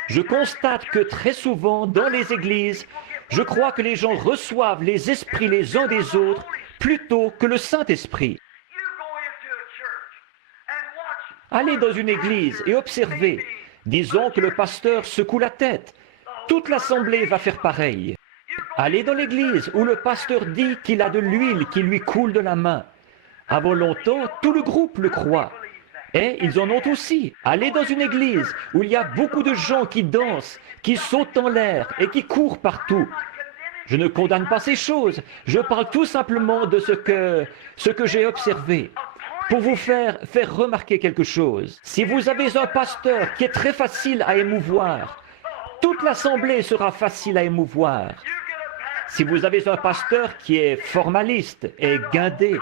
Je constate que très souvent, dans les églises, je crois que les gens reçoivent les esprits les uns des autres plutôt que le Saint-Esprit. Allez dans une église et observez. Disons que le pasteur secoue la tête. Toute l'assemblée va faire pareil. Allez dans l'église où le pasteur dit qu'il a de l'huile qui lui coule de la main. Avant longtemps, tout le groupe le croit. Et ils en ont aussi. Allez dans une église où il y a beaucoup de gens qui dansent, qui sautent en l'air et qui courent partout. Je ne condamne pas ces choses. Je parle tout simplement de ce que j'ai observé. Pour vous faire remarquer quelque chose. Si vous avez un pasteur qui est très facile à émouvoir, toute l'assemblée sera facile à émouvoir. Si vous avez un pasteur qui est formaliste et guindé,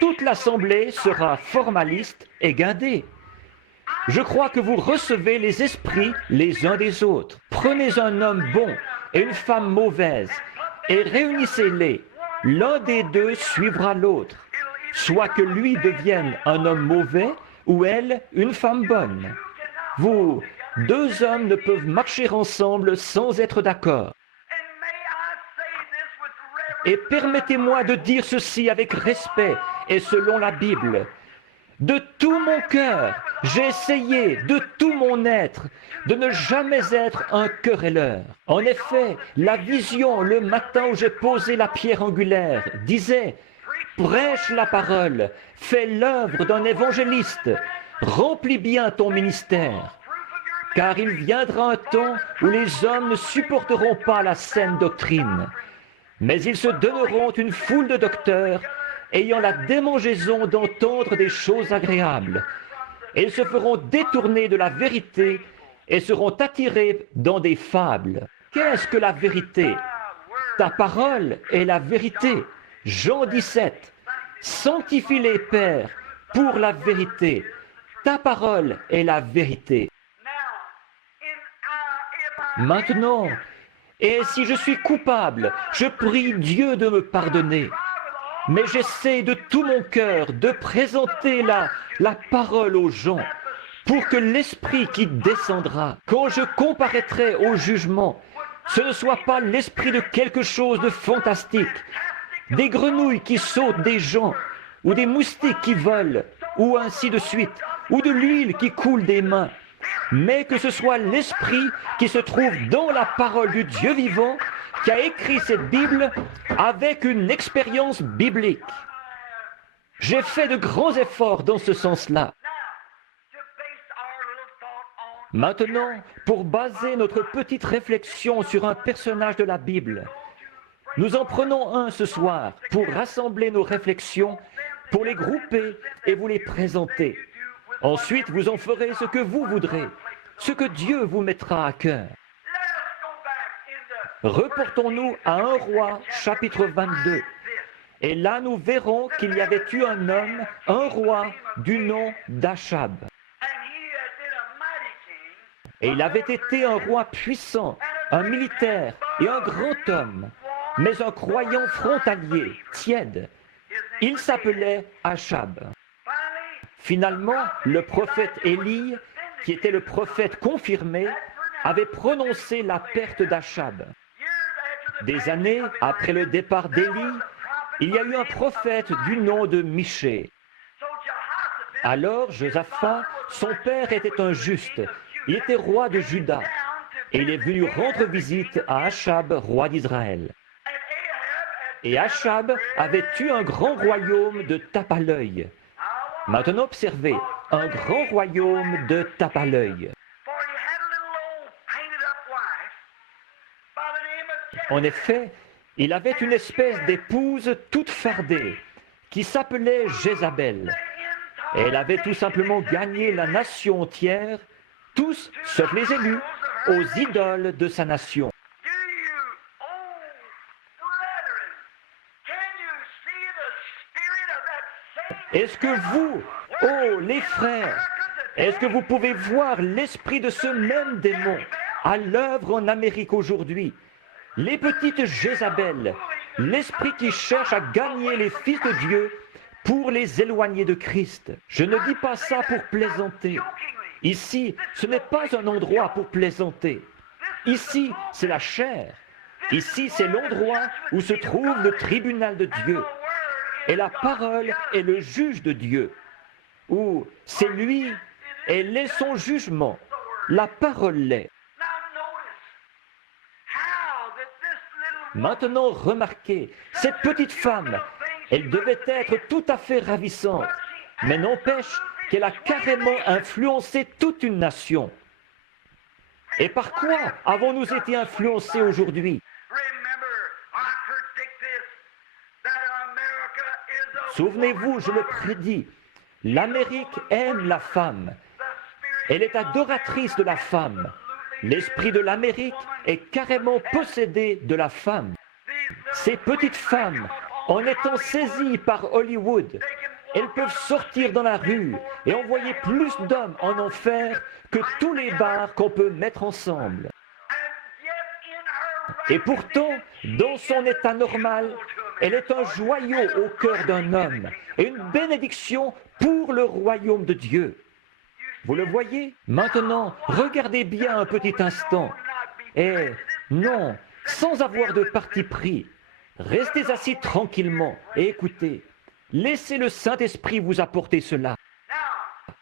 toute l'assemblée sera formaliste et guindée. Je crois que vous recevez les esprits les uns des autres. Prenez un homme bon et une femme mauvaise et réunissez-les. L'un des deux suivra l'autre. Soit que lui devienne un homme mauvais ou elle une femme bonne. Vous, deux hommes ne peuvent marcher ensemble sans être d'accord. Et permettez-moi de dire ceci avec respect et selon la Bible. De tout mon cœur, j'ai essayé, de tout mon être, de ne jamais être un querelleur. En effet, la vision le matin où j'ai posé la pierre angulaire disait « Prêche la parole, fais l'œuvre d'un évangéliste, remplis bien ton ministère. » Car il viendra un temps où les hommes ne supporteront pas la saine doctrine, mais ils se donneront une foule de docteurs ayant la démangeaison d'entendre des choses agréables. Et ils se feront détourner de la vérité et seront attirés dans des fables. Qu'est-ce que la vérité? Ta parole est la vérité. Jean 17. Sanctifie-les, Père, pour la vérité. Ta parole est la vérité. Maintenant, et si je suis coupable, je prie Dieu de me pardonner. Mais j'essaie de tout mon cœur de présenter la parole aux gens pour que l'esprit qui descendra, quand je comparaîtrai au jugement, ce ne soit pas l'esprit de quelque chose de fantastique, des grenouilles qui sautent des gens, ou des moustiques qui volent, ou ainsi de suite, ou de l'huile qui coule des mains, mais que ce soit l'esprit qui se trouve dans la parole du Dieu vivant, qui a écrit cette Bible avec une expérience biblique. J'ai fait de grands efforts dans ce sens-là. Maintenant, pour baser notre petite réflexion sur un personnage de la Bible, nous en prenons un ce soir pour rassembler nos réflexions, pour les grouper et vous les présenter. Ensuite, vous en ferez ce que vous voudrez, ce que Dieu vous mettra à cœur. Reportons-nous à 1 Roi, chapitre 22. Et là, nous verrons qu'il y avait eu un homme, un roi, du nom d'Achab. Et il avait été un roi puissant, un militaire et un grand homme, mais un croyant frontalier, tiède. Il s'appelait Achab. Finalement, le prophète Élie, qui était le prophète confirmé, avait prononcé la perte d'Achab. Des années après le départ d'Élie, il y a eu un prophète du nom de Michée. Alors Josaphat, son père était un juste, il était roi de Juda, et il est venu rendre visite à Achab, roi d'Israël. Et Achab avait eu un grand royaume de tape à l'œil. Maintenant observez, un grand royaume de tape à l'œil. En effet, il avait une espèce d'épouse toute fardée qui s'appelait Jézabel. Et elle avait tout simplement gagné la nation entière, tous, sauf les élus, aux idoles de sa nation. Est-ce que vous, oh les frères, est-ce que vous pouvez voir l'esprit de ce même démon à l'œuvre en Amérique aujourd'hui? Les petites Jézabel, l'esprit qui cherche à gagner les fils de Dieu pour les éloigner de Christ. Je ne dis pas ça pour plaisanter. Ici, ce n'est pas un endroit pour plaisanter. Ici, c'est la chair. Ici, c'est l'endroit où se trouve le tribunal de Dieu. Et la parole est le juge de Dieu. Ou c'est lui, elle est son jugement. La parole l'est. Maintenant, remarquez, cette petite femme, elle devait être tout à fait ravissante, mais n'empêche qu'elle a carrément influencé toute une nation. Et par quoi avons-nous été influencés aujourd'hui? Souvenez-vous, je le prédis, l'Amérique aime la femme. Elle est adoratrice de la femme. L'esprit de l'Amérique est carrément possédé de la femme. Ces petites femmes, en étant saisies par Hollywood, elles peuvent sortir dans la rue et envoyer plus d'hommes en enfer que tous les bars qu'on peut mettre ensemble. Et pourtant, dans son état normal, elle est un joyau au cœur d'un homme et une bénédiction pour le royaume de Dieu. Vous le voyez? Maintenant, regardez bien un petit instant. Et non, sans avoir de parti pris, restez assis tranquillement et écoutez. Laissez le Saint-Esprit vous apporter cela.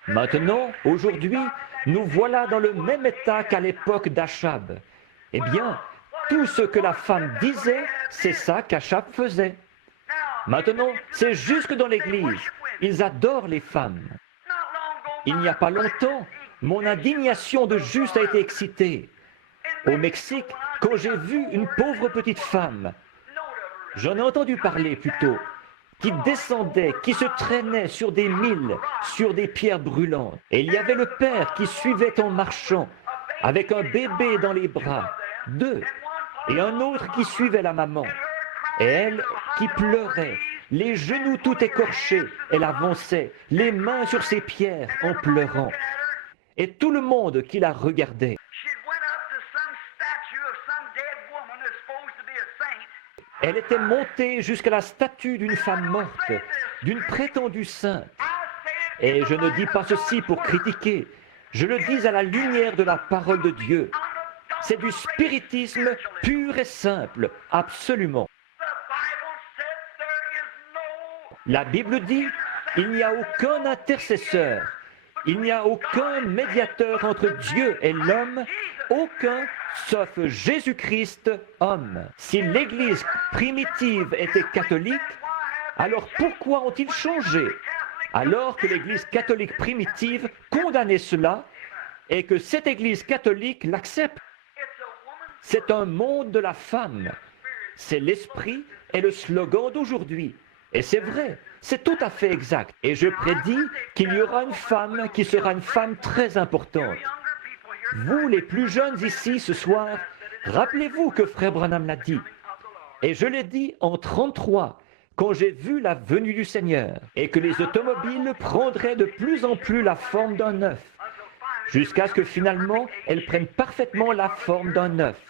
Maintenant, aujourd'hui, nous voilà dans le même état qu'à l'époque d'Achab. Eh bien, tout ce que la femme disait, c'est ça qu'Achab faisait. Maintenant, c'est jusque dans l'Église. Ils adorent les femmes. Il n'y a pas longtemps, mon indignation de juste a été excitée. Au Mexique, quand j'ai vu une pauvre petite femme, j'en ai entendu parler plutôt, qui descendaient, qui se traînaient sur des milles, sur des pierres brûlantes. Et il y avait le père qui suivait en marchant, avec un bébé dans les bras, deux, et un autre qui suivait la maman. Et elle qui pleurait, les genoux tout écorchés, elle avançait, les mains sur ses pierres en pleurant. Et tout le monde qui la regardait. Elle était montée jusqu'à la statue d'une femme morte, d'une prétendue sainte. Et je ne dis pas ceci pour critiquer, je le dis à la lumière de la parole de Dieu. C'est du spiritisme pur et simple, absolument. La Bible dit, il n'y a aucun intercesseur, il n'y a aucun médiateur entre Dieu et l'homme, aucun sauf Jésus-Christ, homme. Si l'Église primitive était catholique, alors pourquoi ont-ils changé? Alors que l'Église catholique primitive condamnait cela et que cette Église catholique l'accepte. C'est un monde de la femme. C'est l'esprit et le slogan d'aujourd'hui. Et c'est vrai, c'est tout à fait exact. Et je prédis qu'il y aura une femme qui sera une femme très importante. Vous, les plus jeunes ici ce soir, rappelez-vous que Frère Branham l'a dit. Et je l'ai dit en 33, quand j'ai vu la venue du Seigneur, et que les automobiles prendraient de plus en plus la forme d'un œuf, jusqu'à ce que finalement elles prennent parfaitement la forme d'un œuf.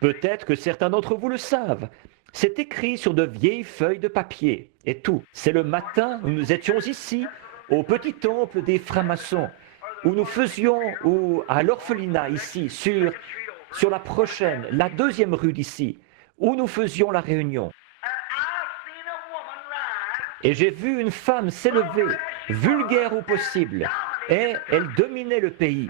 Peut-être que certains d'entre vous le savent. C'est écrit sur de vieilles feuilles de papier, et tout. C'est le matin où nous étions ici, au petit temple des francs-maçons, où nous faisions, ou à l'orphelinat ici, sur la prochaine, la deuxième rue d'ici, où nous faisions la réunion. Et j'ai vu une femme s'élever, vulgaire au possible, et elle dominait le pays.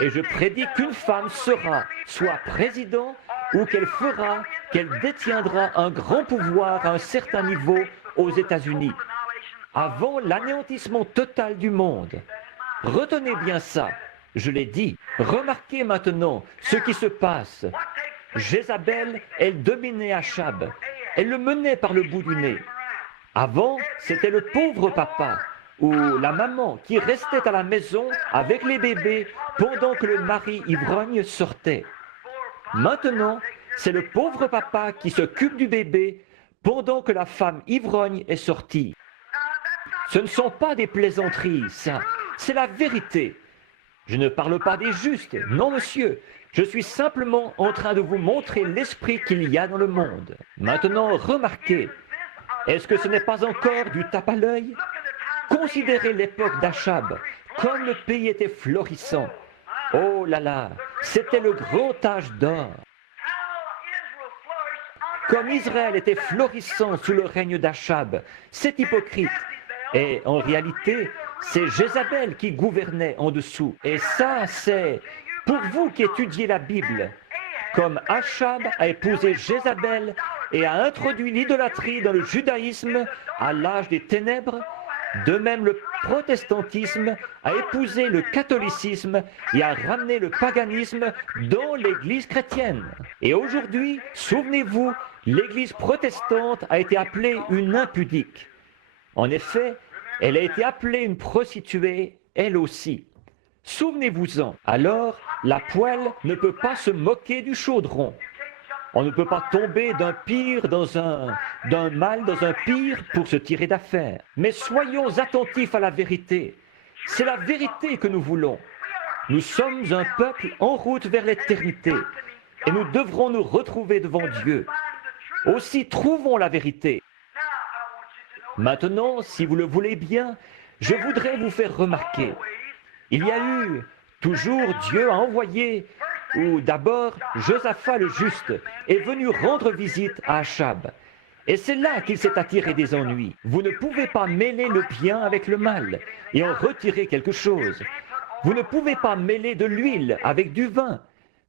Et je prédis qu'une femme sera soit président, ou qu'elle détiendra un grand pouvoir à un certain niveau aux États-Unis, avant l'anéantissement total du monde. Retenez bien ça, je l'ai dit. Remarquez maintenant ce qui se passe. Jézabel, elle dominait Achab. Elle le menait par le bout du nez. Avant, c'était le pauvre papa ou la maman qui restait à la maison avec les bébés pendant que le mari ivrogne sortait. Maintenant, c'est le pauvre papa qui s'occupe du bébé pendant que la femme ivrogne est sortie. Ce ne sont pas des plaisanteries, ça. C'est la vérité. Je ne parle pas des justes, non monsieur. Je suis simplement en train de vous montrer l'esprit qu'il y a dans le monde. Maintenant, remarquez, est-ce que ce n'est pas encore du tape à l'œil? Considérez l'époque d'Achab, comme le pays était florissant. Oh là là, c'était le grand âge d'or. Comme Israël était florissant sous le règne d'Achab, c'est hypocrite. Et en réalité, c'est Jézabel qui gouvernait en dessous. Et ça, c'est pour vous qui étudiez la Bible. Comme Achab a épousé Jézabel et a introduit l'idolâtrie dans le judaïsme à l'âge des ténèbres, de même le protestantisme a épousé le catholicisme et a ramené le paganisme dans l'Église chrétienne. Et aujourd'hui, souvenez-vous, l'Église protestante a été appelée une impudique. En effet, elle a été appelée une prostituée, elle aussi. Souvenez-vous-en. Alors, la poêle ne peut pas se moquer du chaudron. On ne peut pas tomber d'un mal dans un pire pour se tirer d'affaire. Mais soyons attentifs à la vérité. C'est la vérité que nous voulons. Nous sommes un peuple en route vers l'éternité et nous devrons nous retrouver devant Dieu. Aussi, trouvons la vérité. Maintenant, si vous le voulez bien, je voudrais vous faire remarquer. Il y a eu, toujours Dieu a envoyé, ou d'abord Josaphat le juste est venu rendre visite à Achab. Et c'est là qu'il s'est attiré des ennuis. Vous ne pouvez pas mêler le bien avec le mal et en retirer quelque chose. Vous ne pouvez pas mêler de l'huile avec du vin.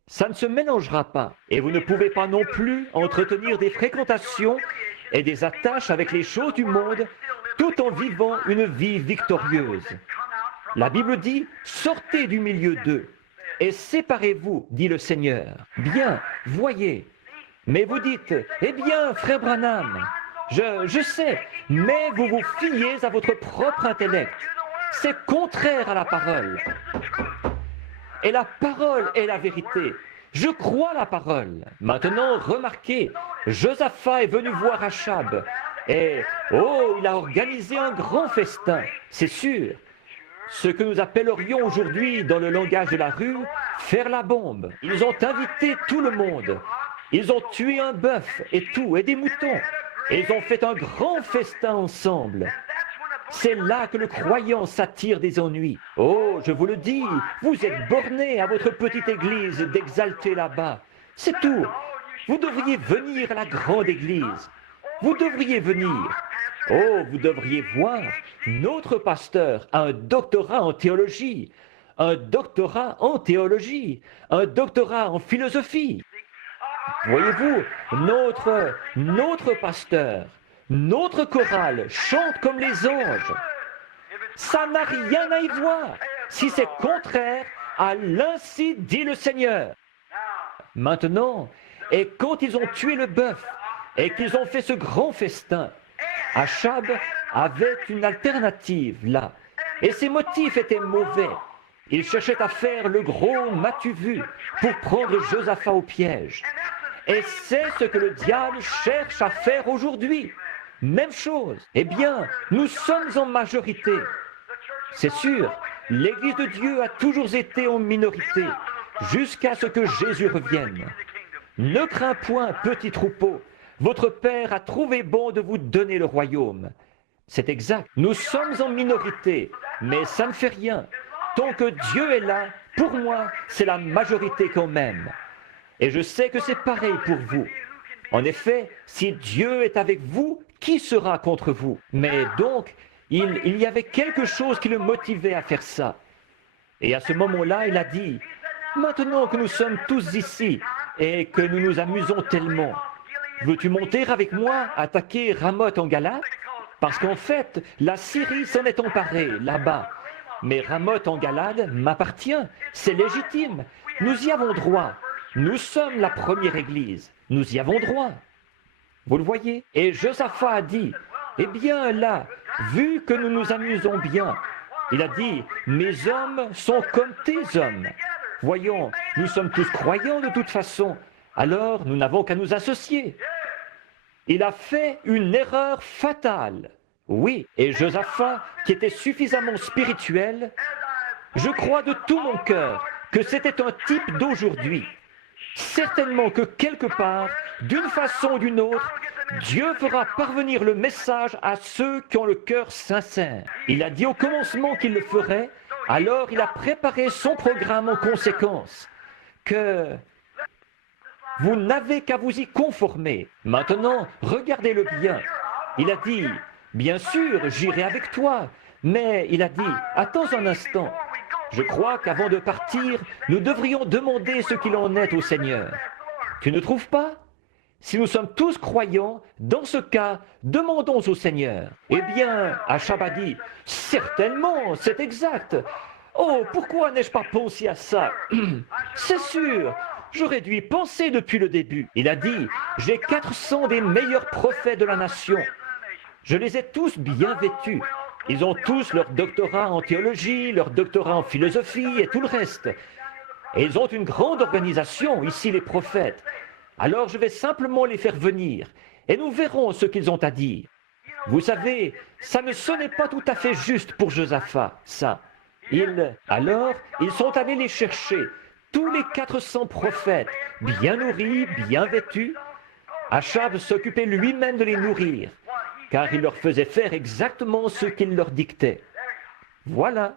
Ça ne se mélangera pas. Et vous ne pouvez pas non plus entretenir des fréquentations et des attaches avec les choses du monde tout en vivant une vie victorieuse. La Bible dit « Sortez du milieu d'eux et séparez-vous, dit le Seigneur. » Bien, voyez. Mais vous dites « Eh bien, frère Branham, je sais, mais vous vous fiez à votre propre intellect. C'est contraire à la parole. Et la parole est la vérité. Je crois la parole. Maintenant, remarquez, Josaphat est venu voir Achab. Et, oh, il a organisé un grand festin, c'est sûr. Ce que nous appellerions aujourd'hui, dans le langage de la rue, faire la bombe. Ils ont invité tout le monde. Ils ont tué un bœuf et tout, et des moutons. Et ils ont fait un grand festin ensemble. C'est là que le croyant s'attire des ennuis. Oh, je vous le dis, vous êtes bornés à votre petite église d'exalter là-bas. C'est tout. Vous devriez venir à la grande église. Vous devriez venir. Oh, vous devriez voir, notre pasteur a un doctorat en théologie, un doctorat en théologie, un doctorat en philosophie. Voyez-vous, notre pasteur, notre chorale chante comme les anges. Ça n'a rien à y voir si c'est contraire à l'ainsi dit le Seigneur. Maintenant, et quand ils ont tué le bœuf et qu'ils ont fait ce grand festin, Achab avait une alternative là, et ses motifs étaient mauvais. Il cherchait à faire le gros m'as-tu vu pour prendre Josaphat au piège. Et c'est ce que le diable cherche à faire aujourd'hui. Même chose. Eh bien, nous sommes en majorité. C'est sûr, l'Église de Dieu a toujours été en minorité, jusqu'à ce que Jésus revienne. Ne crains point, petit troupeau. Votre Père a trouvé bon de vous donner le royaume. C'est exact. Nous sommes en minorité, mais ça ne fait rien. Tant que Dieu est là, pour moi, c'est la majorité quand même. Et je sais que c'est pareil pour vous. En effet, si Dieu est avec vous, qui sera contre vous? Mais donc, il y avait quelque chose qui le motivait à faire ça. Et à ce moment-là, il a dit, « Maintenant que nous sommes tous ici et que nous nous amusons tellement, veux-tu monter avec moi attaquer Ramoth en Galade? Parce qu'en fait, la Syrie s'en est emparée là-bas. Mais Ramoth en Galade m'appartient, c'est légitime. Nous y avons droit. Nous sommes la première église. Nous y avons droit. » Vous le voyez? Et Josaphat a dit, « Eh bien là, vu que nous nous amusons bien, il a dit, mes hommes sont comme tes hommes. Voyons, nous sommes tous croyants de toute façon. Alors, nous n'avons qu'à nous associer. » Il a fait une erreur fatale. Oui, et Josaphat, qui était suffisamment spirituel, je crois de tout mon cœur que c'était un type d'aujourd'hui. Certainement que quelque part, d'une façon ou d'une autre, Dieu fera parvenir le message à ceux qui ont le cœur sincère. Il a dit au commencement qu'il le ferait, alors il a préparé son programme en conséquence, que vous n'avez qu'à vous y conformer. Maintenant, regardez-le bien. Il a dit, bien sûr, j'irai avec toi, mais il a dit, attends un instant. Je crois qu'avant de partir, nous devrions demander ce qu'il en est au Seigneur. Tu ne trouves pas? Si nous sommes tous croyants, dans ce cas, demandons au Seigneur. Eh bien, Achab a dit, certainement, c'est exact. Oh, pourquoi n'ai-je pas pensé à ça? C'est sûr, j'aurais dû y penser depuis le début. Il a dit, j'ai 400 des meilleurs prophètes de la nation. Je les ai tous bien vêtus. Ils ont tous leur doctorat en théologie, leur doctorat en philosophie et tout le reste. Et ils ont une grande organisation, ici les prophètes. Alors je vais simplement les faire venir, et nous verrons ce qu'ils ont à dire. Vous savez, ça ne sonnait pas tout à fait juste pour Josaphat, ça. Alors, ils sont allés les chercher, tous les 400 prophètes, bien nourris, bien vêtus. Achab s'occupait lui-même de les nourrir, car il leur faisait faire exactement ce qu'il leur dictait. Voilà,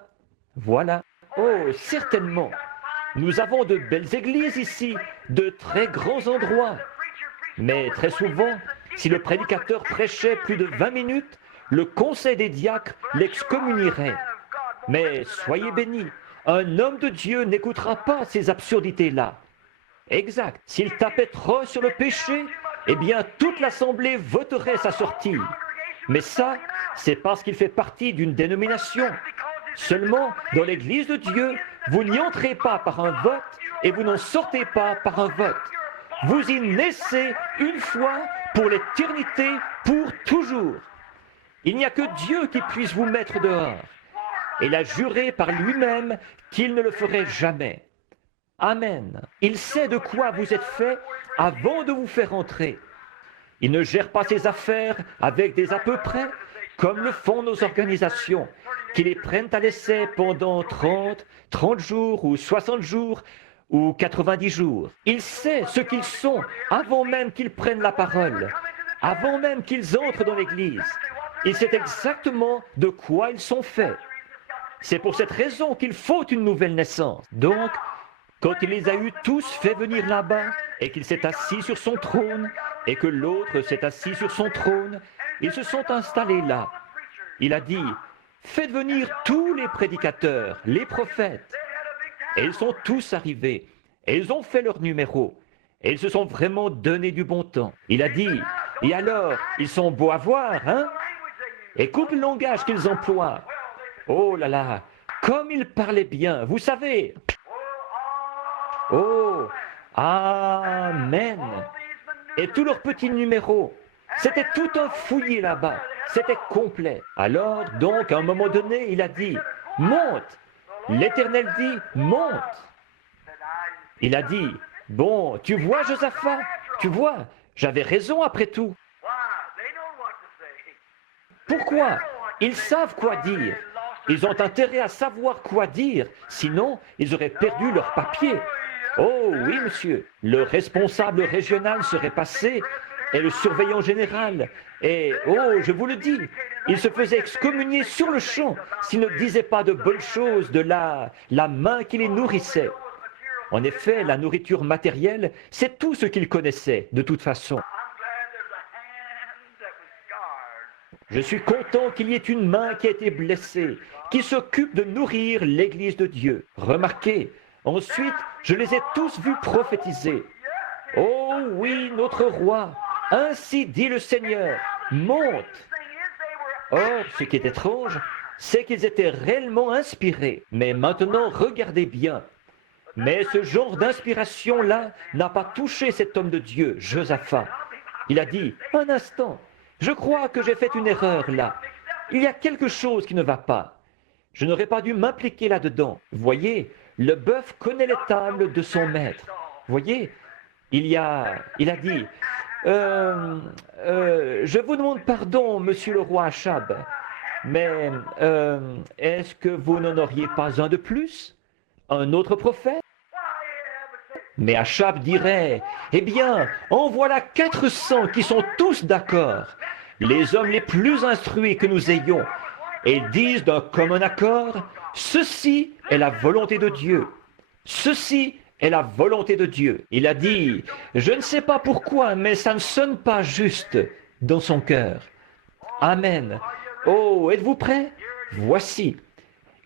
voilà. Oh, certainement. Nous avons de belles églises ici, de très grands endroits. Mais très souvent, si le prédicateur prêchait plus de 20 minutes, le conseil des diacres l'excommunierait. Mais soyez bénis, un homme de Dieu n'écoutera pas ces absurdités-là. Exact. S'il tapait trop sur le péché, eh bien toute l'assemblée voterait sa sortie. Mais ça, c'est parce qu'il fait partie d'une dénomination. Seulement, dans l'Église de Dieu, vous n'y entrez pas par un vote et vous n'en sortez pas par un vote. Vous y naissez une fois pour l'éternité, pour toujours. Il n'y a que Dieu qui puisse vous mettre dehors. Et il a juré par lui-même qu'il ne le ferait jamais. Amen. Il sait de quoi vous êtes fait avant de vous faire entrer. Il ne gère pas ses affaires avec des à peu près, comme le font nos organisations, qui les prennent à l'essai pendant 30 jours ou 60 jours ou 90 jours. Il sait ce qu'ils sont avant même qu'ils prennent la parole, avant même qu'ils entrent dans l'Église. Il sait exactement de quoi ils sont faits. C'est pour cette raison qu'il faut une nouvelle naissance. Donc, quand il les a eus tous fait venir là-bas, et qu'il s'est assis sur son trône, et que l'autre s'est assis sur son trône, ils se sont installés là. Il a dit, faites venir tous les prédicateurs, les prophètes. Et ils sont tous arrivés, et ils ont fait leur numéro, et ils se sont vraiment donné du bon temps. Il a dit, et alors, ils sont beaux à voir, hein? Écoute le langage qu'ils emploient. Oh là là, comme ils parlaient bien, vous savez. Oh, Amen. Et tous leurs petits numéros, c'était tout un fouillis là-bas, c'était complet. Alors, donc, à un moment donné, il a dit, monte. L'Éternel dit, monte. Il a dit, bon, tu vois, Josaphat, tu vois, j'avais raison après tout. Pourquoi? Ils savent quoi dire. Ils ont intérêt à savoir quoi dire, sinon ils auraient perdu leur papier. Oh oui, monsieur, le responsable régional serait passé, et le surveillant général, et, oh, je vous le dis, il se faisait excommunier sur le champ s'il ne disait pas de bonnes choses de la main qui les nourrissait. En effet, la nourriture matérielle, c'est tout ce qu'il connaissait, de toute façon. Je suis content qu'il y ait une main qui a été blessée, qui s'occupe de nourrir l'Église de Dieu. Remarquez, ensuite, je les ai tous vus prophétiser. Oh oui, notre roi, ainsi dit le Seigneur, monte. Or, ce qui est étrange, c'est qu'ils étaient réellement inspirés. Mais maintenant, regardez bien. Mais ce genre d'inspiration-là n'a pas touché cet homme de Dieu, Josaphat. Il a dit, un instant, je crois que j'ai fait une erreur là. Il y a quelque chose qui ne va pas. Je n'aurais pas dû m'impliquer là-dedans. Voyez, le bœuf connaît les tables de son maître. Voyez, il a dit, je vous demande pardon, monsieur le roi Achab, mais est-ce que vous n'en auriez pas un de plus? Un autre prophète? Mais Achab dirait, eh bien, en voilà 400 qui sont tous d'accord, les hommes les plus instruits que nous ayons, et disent d'un commun accord, ceci est la volonté de Dieu. Ceci est la volonté de Dieu. Il a dit, je ne sais pas pourquoi, mais ça ne sonne pas juste dans son cœur. Amen. Oh, êtes-vous prêts? Voici.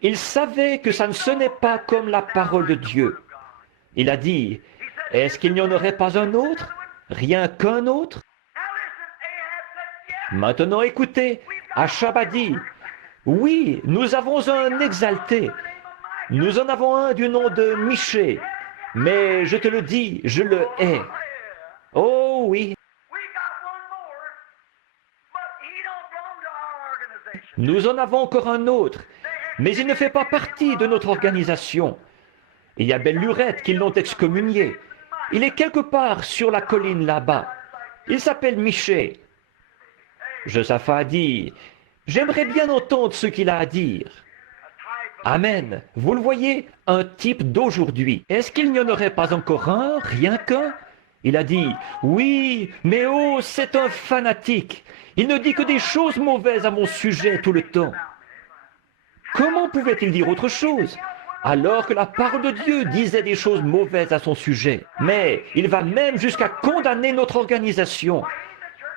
Il savait que ça ne sonnait pas comme la parole de Dieu. Il a dit, est-ce qu'il n'y en aurait pas un autre? Rien qu'un autre? Maintenant écoutez, Achab a dit, oui, nous avons un exalté. Nous en avons un du nom de Michée. Mais je te le dis, je le hais. Oh oui. Nous en avons encore un autre, mais il ne fait pas partie de notre organisation. Il y a belle lurette qui l'ont excommunié. Il est quelque part sur la colline là-bas. Il s'appelle Michée. Josaphat a dit, j'aimerais bien entendre ce qu'il a à dire. Amen. Vous le voyez, un type d'aujourd'hui. Est-ce qu'il n'y en aurait pas encore un, rien qu'un? Il a dit, oui, mais oh, c'est un fanatique. Il ne dit que des choses mauvaises à mon sujet tout le temps. Comment pouvait-il dire autre chose, alors que la parole de Dieu disait des choses mauvaises à son sujet? Mais il va même jusqu'à condamner notre organisation.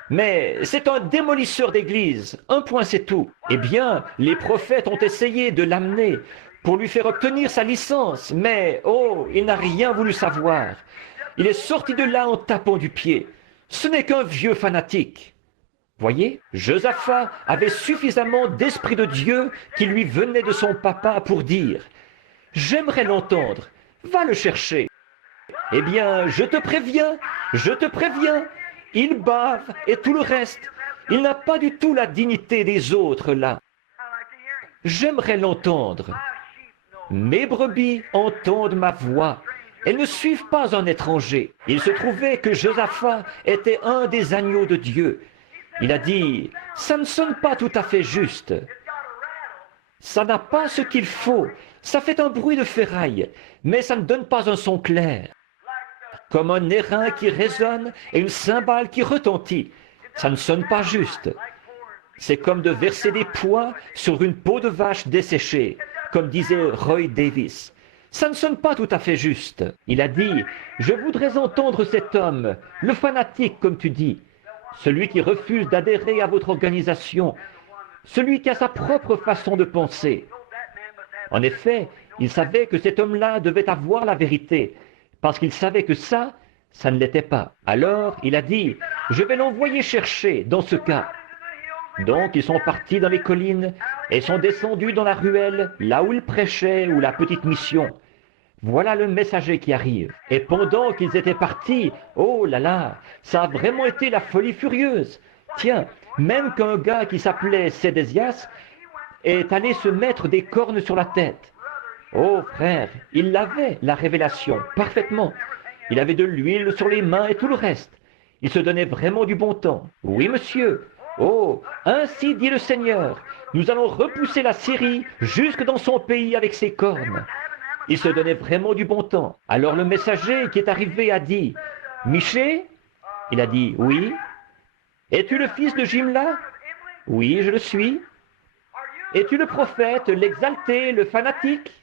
Mais c'est un démolisseur d'église, un point c'est tout. Eh bien, les prophètes ont essayé de l'amener pour lui faire obtenir sa licence, mais oh, il n'a rien voulu savoir. Il est sorti de là en tapant du pied. Ce n'est qu'un vieux fanatique. Voyez, Josaphat avait suffisamment d'esprit de Dieu qui lui venait de son papa pour dire « J'aimerais l'entendre, va le chercher. » Eh bien, je te préviens, il bave et tout le reste. Il n'a pas du tout la dignité des autres là. I like to hear him. J'aimerais l'entendre. My sheep know. Mes brebis entendent ma voix. Elles ne suivent pas un étranger. Il se trouvait que Josaphat était un des agneaux de Dieu. Il a dit, ça ne sonne pas tout à fait juste. It's got a rattle. Ça n'a pas ce qu'il faut. Ça fait un bruit de ferraille, mais ça ne donne pas un son clair. Comme un airain qui résonne et une cymbale qui retentit. Ça ne sonne pas juste. C'est comme de verser des pois sur une peau de vache desséchée, comme disait Roy Davis. Ça ne sonne pas tout à fait juste. Il a dit, je voudrais entendre cet homme, le fanatique comme tu dis, celui qui refuse d'adhérer à votre organisation, celui qui a sa propre façon de penser. En effet, il savait que cet homme-là devait avoir la vérité, parce qu'il savait que ça ne l'était pas. Alors, il a dit, je vais l'envoyer chercher dans ce cas. Donc, ils sont partis dans les collines et sont descendus dans la ruelle, là où il prêchait, ou la petite mission. Voilà le messager qui arrive. Et pendant qu'ils étaient partis, oh là là, ça a vraiment été la folie furieuse. Tiens, même qu'un gars qui s'appelait Sédésias est allé se mettre des cornes sur la tête. Oh frère, il avait la révélation, parfaitement. Il avait de l'huile sur les mains et tout le reste. Il se donnait vraiment du bon temps. Oui, monsieur. Oh, ainsi dit le Seigneur, nous allons repousser la Syrie jusque dans son pays avec ses cornes. Il se donnait vraiment du bon temps. Alors le messager qui est arrivé a dit, « Miché ?» Il a dit, « Oui. »« Es-tu le fils de Jimla ?»« Oui, je le suis. »« Es-tu le prophète, l'exalté, le fanatique ?»«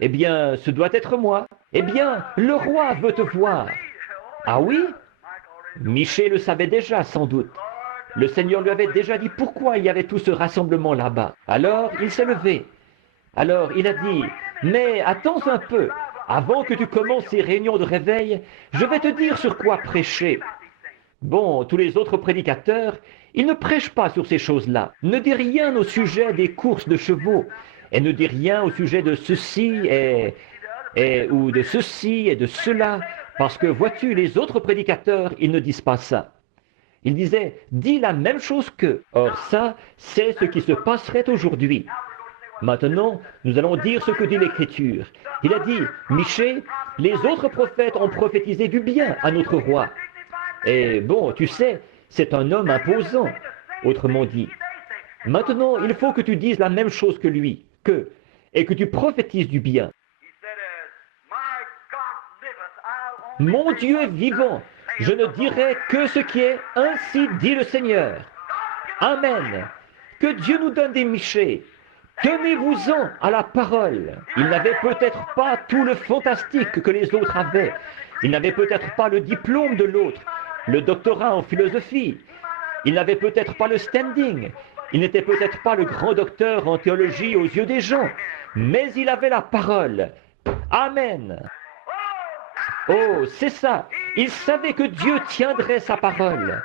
Eh bien, ce doit être moi. »« Eh bien, le roi veut te voir. »« Ah oui ?» Miché le savait déjà, sans doute. Le Seigneur lui avait déjà dit pourquoi il y avait tout ce rassemblement là-bas. Alors, il s'est levé. Alors, il a dit, « Mais attends un peu, avant que tu commences ces réunions de réveil, je vais te dire sur quoi prêcher. » Bon, tous les autres prédicateurs, ils ne prêchent pas sur ces choses-là. Ne dis rien au sujet des courses de chevaux, et ne dis rien au sujet de ceci ou de ceci et de cela, parce que, vois-tu, les autres prédicateurs, ils ne disent pas ça. Ils disaient, dis la même chose qu'eux. Or ça, c'est ce qui se passerait aujourd'hui. Maintenant, nous allons dire ce que dit l'Écriture. Il a dit, Miché, les autres prophètes ont prophétisé du bien à notre roi. Et bon, tu sais, c'est un homme imposant, autrement dit. Maintenant, il faut que tu dises la même chose que lui, et que tu prophétises du bien. Mon Dieu est vivant, je ne dirai que ce qui est, ainsi dit le Seigneur. Amen. Que Dieu nous donne des Michés. Tenez-vous-en à la parole. Il n'avait peut-être pas tout le fantastique que les autres avaient. Il n'avait peut-être pas le diplôme de l'autre, le doctorat en philosophie. Il n'avait peut-être pas le standing. Il n'était peut-être pas le grand docteur en théologie aux yeux des gens. Mais il avait la parole. Amen. Oh, c'est ça. Il savait que Dieu tiendrait sa parole.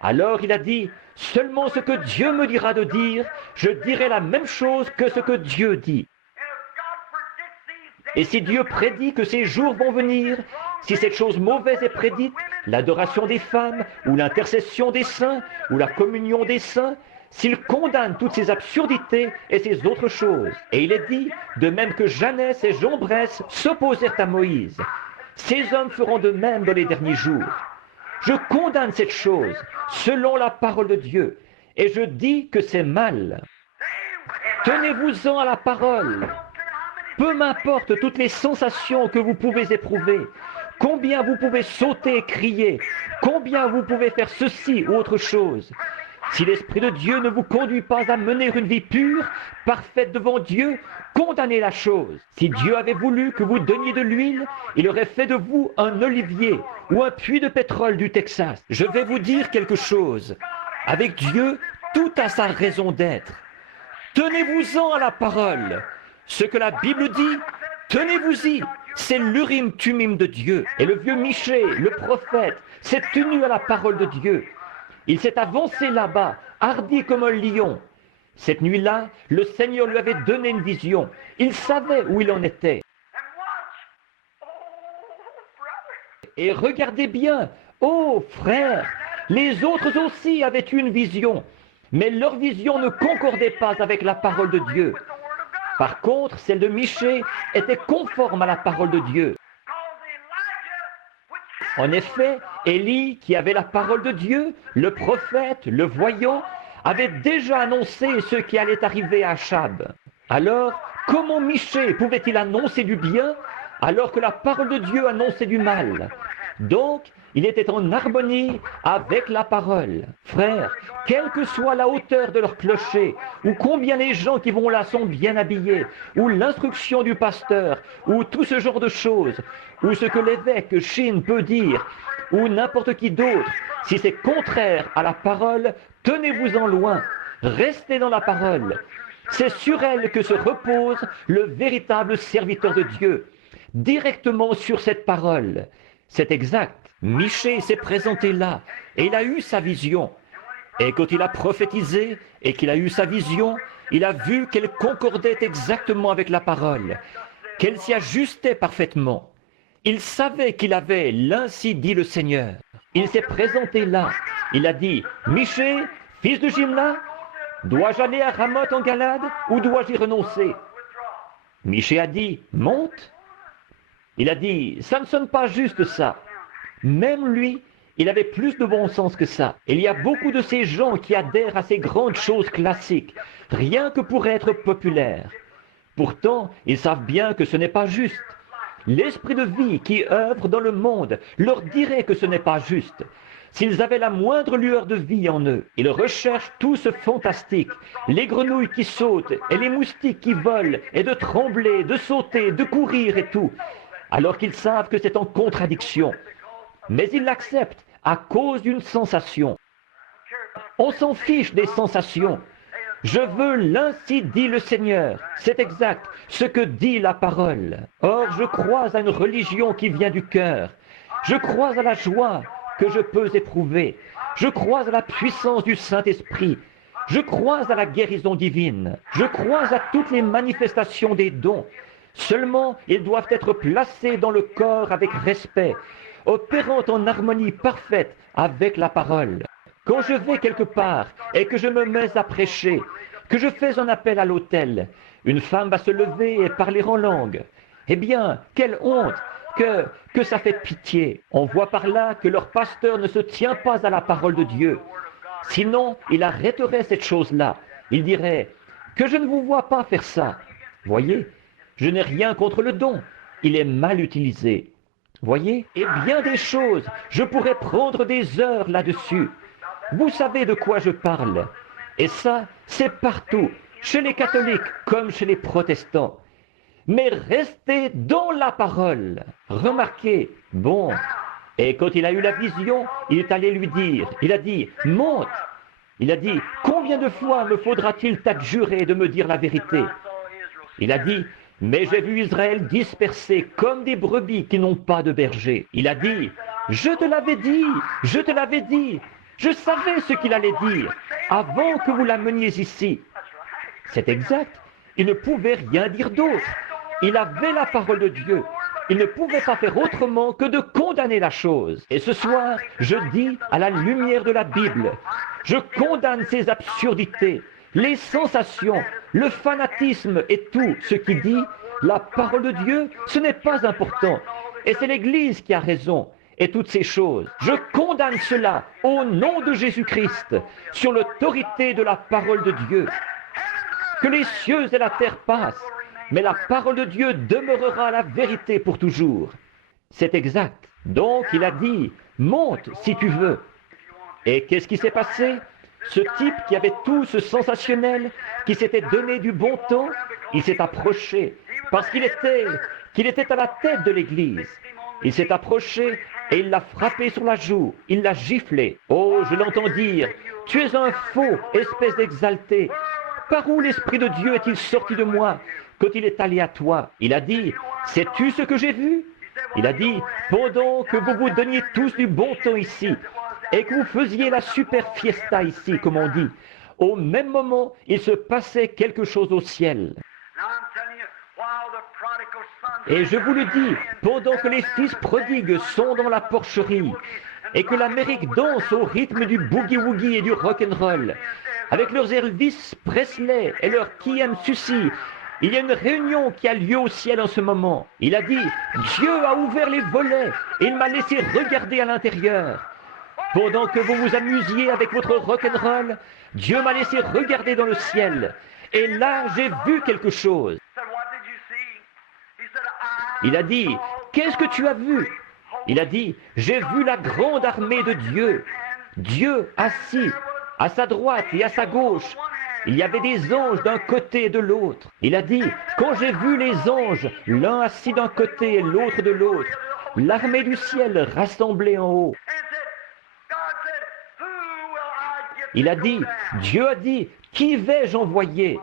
Alors il a dit, seulement ce que Dieu me dira de dire, je dirai la même chose que ce que Dieu dit. Et si Dieu prédit que ces jours vont venir, si cette chose mauvaise est prédite, l'adoration des femmes, ou l'intercession des saints, ou la communion des saints, s'il condamne toutes ces absurdités et ces autres choses, et il est dit, de même que Jeannès et Jambres s'opposèrent à Moïse, ces hommes feront de même dans les derniers jours. Je condamne cette chose selon la parole de Dieu, et je dis que c'est mal. Tenez-vous-en à la parole. Peu m'importe toutes les sensations que vous pouvez éprouver, combien vous pouvez sauter et crier, combien vous pouvez faire ceci ou autre chose. Si l'Esprit de Dieu ne vous conduit pas à mener une vie pure, parfaite devant Dieu, condamnez la chose. Si Dieu avait voulu que vous donniez de l'huile, il aurait fait de vous un olivier ou un puits de pétrole du Texas. Je vais vous dire quelque chose. Avec Dieu, tout a sa raison d'être. Tenez-vous-en à la parole. Ce que la Bible dit, tenez-vous-y. C'est l'Urim Tumim de Dieu. Et le vieux Miché, le prophète, s'est tenu à la parole de Dieu. Il s'est avancé là-bas, hardi comme un lion. Cette nuit-là, le Seigneur lui avait donné une vision. Il savait où il en était. Et regardez bien, oh frères, les autres aussi avaient une vision, mais leur vision ne concordait pas avec la parole de Dieu. Par contre, celle de Michée était conforme à la parole de Dieu. En effet, Élie, qui avait la parole de Dieu, le prophète, le voyant, avait déjà annoncé ce qui allait arriver à Achab. Alors, comment Michée pouvait-il annoncer du bien alors que la parole de Dieu annonçait du mal? Donc, il était en harmonie avec la parole. Frères, quelle que soit la hauteur de leur clocher, ou combien les gens qui vont là sont bien habillés, ou l'instruction du pasteur, ou tout ce genre de choses, ou ce que l'évêque Shin peut dire, ou n'importe qui d'autre, si c'est contraire à la parole, tenez-vous-en loin, restez dans la parole. C'est sur elle que se repose le véritable serviteur de Dieu, directement sur cette parole. C'est exact. Michée s'est présenté là, et il a eu sa vision. Et quand il a prophétisé, et qu'il a eu sa vision, il a vu qu'elle concordait exactement avec la parole, qu'elle s'y ajustait parfaitement. Il savait qu'il avait l'ainsi dit le Seigneur. Il s'est présenté là. Il a dit, Michée, fils de Jimla, dois-je aller à Ramoth en Galade ou dois-je y renoncer? Michée a dit, monte. Il a dit, ça ne sonne pas juste ça. Même lui, il avait plus de bon sens que ça. Il y a beaucoup de ces gens qui adhèrent à ces grandes choses classiques, rien que pour être populaires. Pourtant, ils savent bien que ce n'est pas juste. L'esprit de vie qui œuvre dans le monde leur dirait que ce n'est pas juste. S'ils avaient la moindre lueur de vie en eux, ils recherchent tout ce fantastique, les grenouilles qui sautent et les moustiques qui volent, et de trembler, de sauter, de courir et tout, alors qu'ils savent que c'est en contradiction. Mais ils l'acceptent à cause d'une sensation. On s'en fiche des sensations. Je veux l'ainsi dit le Seigneur. C'est exact, ce que dit la parole. Or, je crois à une religion qui vient du cœur. Je crois à la joie que je peux éprouver. Je crois à la puissance du Saint-Esprit. Je crois à la guérison divine. Je crois à toutes les manifestations des dons. Seulement, ils doivent être placés dans le corps avec respect, opérant en harmonie parfaite avec la parole. Quand je vais quelque part et que je me mets à prêcher, que je fais un appel à l'autel, une femme va se lever et parler en langue. Eh bien, quelle honte, que ça fait pitié. On voit par là que leur pasteur ne se tient pas à la parole de Dieu. Sinon, il arrêterait cette chose-là. Il dirait, que je ne vous vois pas faire ça. Voyez, je n'ai rien contre le don. Il est mal utilisé. Voyez, et bien des choses, je pourrais prendre des heures là-dessus. Vous savez de quoi je parle. Et ça, c'est partout, chez les catholiques comme chez les protestants. Mais restez dans la parole. Remarquez, bon. Et quand il a eu la vision, il est allé lui dire, il a dit, monte. Il a dit, combien de fois me faudra-t-il t'adjurer de me dire la vérité? Il a dit, mais j'ai vu Israël dispersé comme des brebis qui n'ont pas de berger. Il a dit, je te l'avais dit, je te l'avais dit. Je savais ce qu'il allait dire avant que vous l'ameniez ici. C'est exact. Il ne pouvait rien dire d'autre. Il avait la parole de Dieu. Il ne pouvait pas faire autrement que de condamner la chose. Et ce soir, je dis à la lumière de la Bible, je condamne ces absurdités, les sensations, le fanatisme et tout ce qui dit, la parole de Dieu, ce n'est pas important. Et c'est l'Église qui a raison. Et toutes ces choses. Je condamne cela au nom de Jésus-Christ, sur l'autorité de la parole de Dieu. Que les cieux et la terre passent, mais la parole de Dieu demeurera la vérité pour toujours. C'est exact. Donc il a dit, monte si tu veux. Et qu'est-ce qui s'est passé? Ce type qui avait tout ce sensationnel, qui s'était donné du bon temps, il s'est approché, parce qu'il était à la tête de l'Église. Il s'est approché et il l'a frappé sur la joue, il l'a giflé. Oh, je l'entends dire, tu es un faux, espèce d'exalté. Par où l'Esprit de Dieu est-il sorti de moi quand il est allé à toi? Il a dit, sais-tu ce que j'ai vu? Il a dit, pendant que vous vous donniez tous du bon temps ici, et que vous faisiez la super fiesta ici, comme on dit, au même moment, il se passait quelque chose au ciel. Et je vous le dis, pendant que les fils prodigues sont dans la porcherie et que l'Amérique danse au rythme du boogie-woogie et du rock'n'roll, avec leurs Elvis Presley et leurs TM-Susi, il y a une réunion qui a lieu au ciel en ce moment. Il a dit, Dieu a ouvert les volets et il m'a laissé regarder à l'intérieur. Pendant que vous vous amusiez avec votre rock'n'roll, Dieu m'a laissé regarder dans le ciel. Et là, j'ai vu quelque chose. Il a dit, qu'est-ce que tu as vu? Il a dit, j'ai vu la grande armée de Dieu. Dieu assis à sa droite et à sa gauche. Il y avait des anges d'un côté et de l'autre. Il a dit, quand j'ai vu les anges, l'un assis d'un côté et l'autre de l'autre, l'armée du ciel rassemblée en haut. Il a dit, Dieu a dit, qui vais-je envoyer?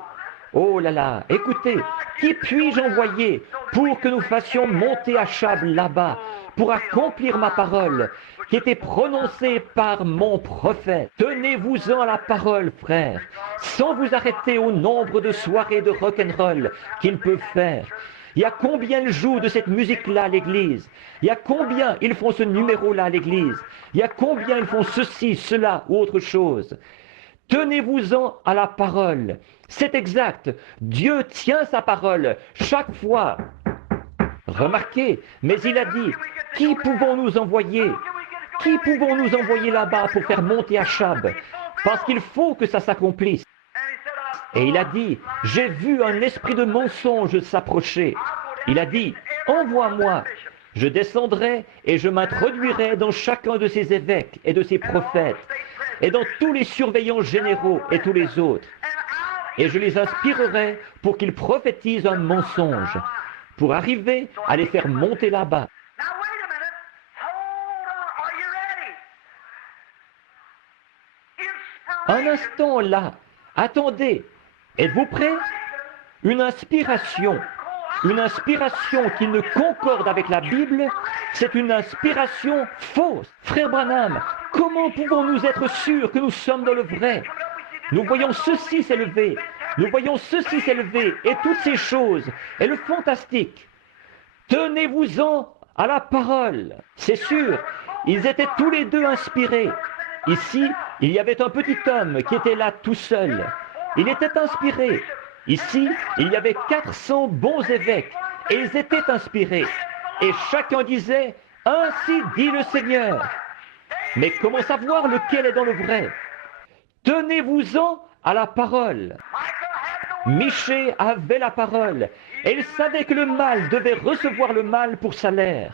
Oh là là, écoutez, qui puis-je envoyer pour que nous fassions monter Achab là-bas, pour accomplir ma parole, qui était prononcée par mon prophète? Tenez-vous-en à la parole, frère, sans vous arrêter au nombre de soirées de rock'n'roll qu'ils peuvent faire. Il y a combien ils jouent de cette musique-là à l'église? Il y a combien ils font ce numéro-là à l'église? Il y a combien ils font ceci, cela ou autre chose? Tenez-vous-en à la parole. C'est exact. Dieu tient sa parole chaque fois. Remarquez, mais il a dit, qui pouvons-nous envoyer? Qui pouvons-nous envoyer là-bas pour faire monter Achab? Parce qu'il faut que ça s'accomplisse. Et il a dit, j'ai vu un esprit de mensonge s'approcher. Il a dit, envoie-moi. Je descendrai et je m'introduirai dans chacun de ces évêques et de ces prophètes, et dans tous les surveillants généraux et tous les autres. Et je les inspirerai pour qu'ils prophétisent un mensonge, pour arriver à les faire monter là-bas. Un instant là, attendez, êtes-vous prêts? Une inspiration qui ne concorde avec la Bible, c'est une inspiration fausse. Frère Branham, comment pouvons-nous être sûrs que nous sommes dans le vrai? Nous voyons ceci s'élever, et toutes ces choses, et le fantastique. Tenez-vous-en à la parole. C'est sûr, ils étaient tous les deux inspirés. Ici, il y avait un petit homme qui était là tout seul. Il était inspiré. Ici, il y avait 400 bons évêques, et ils étaient inspirés. Et chacun disait, « Ainsi dit le Seigneur ». Mais comment savoir lequel est dans le vrai? Tenez-vous-en à la parole. Michée avait la parole, et il savait que le mal devait recevoir le mal pour salaire.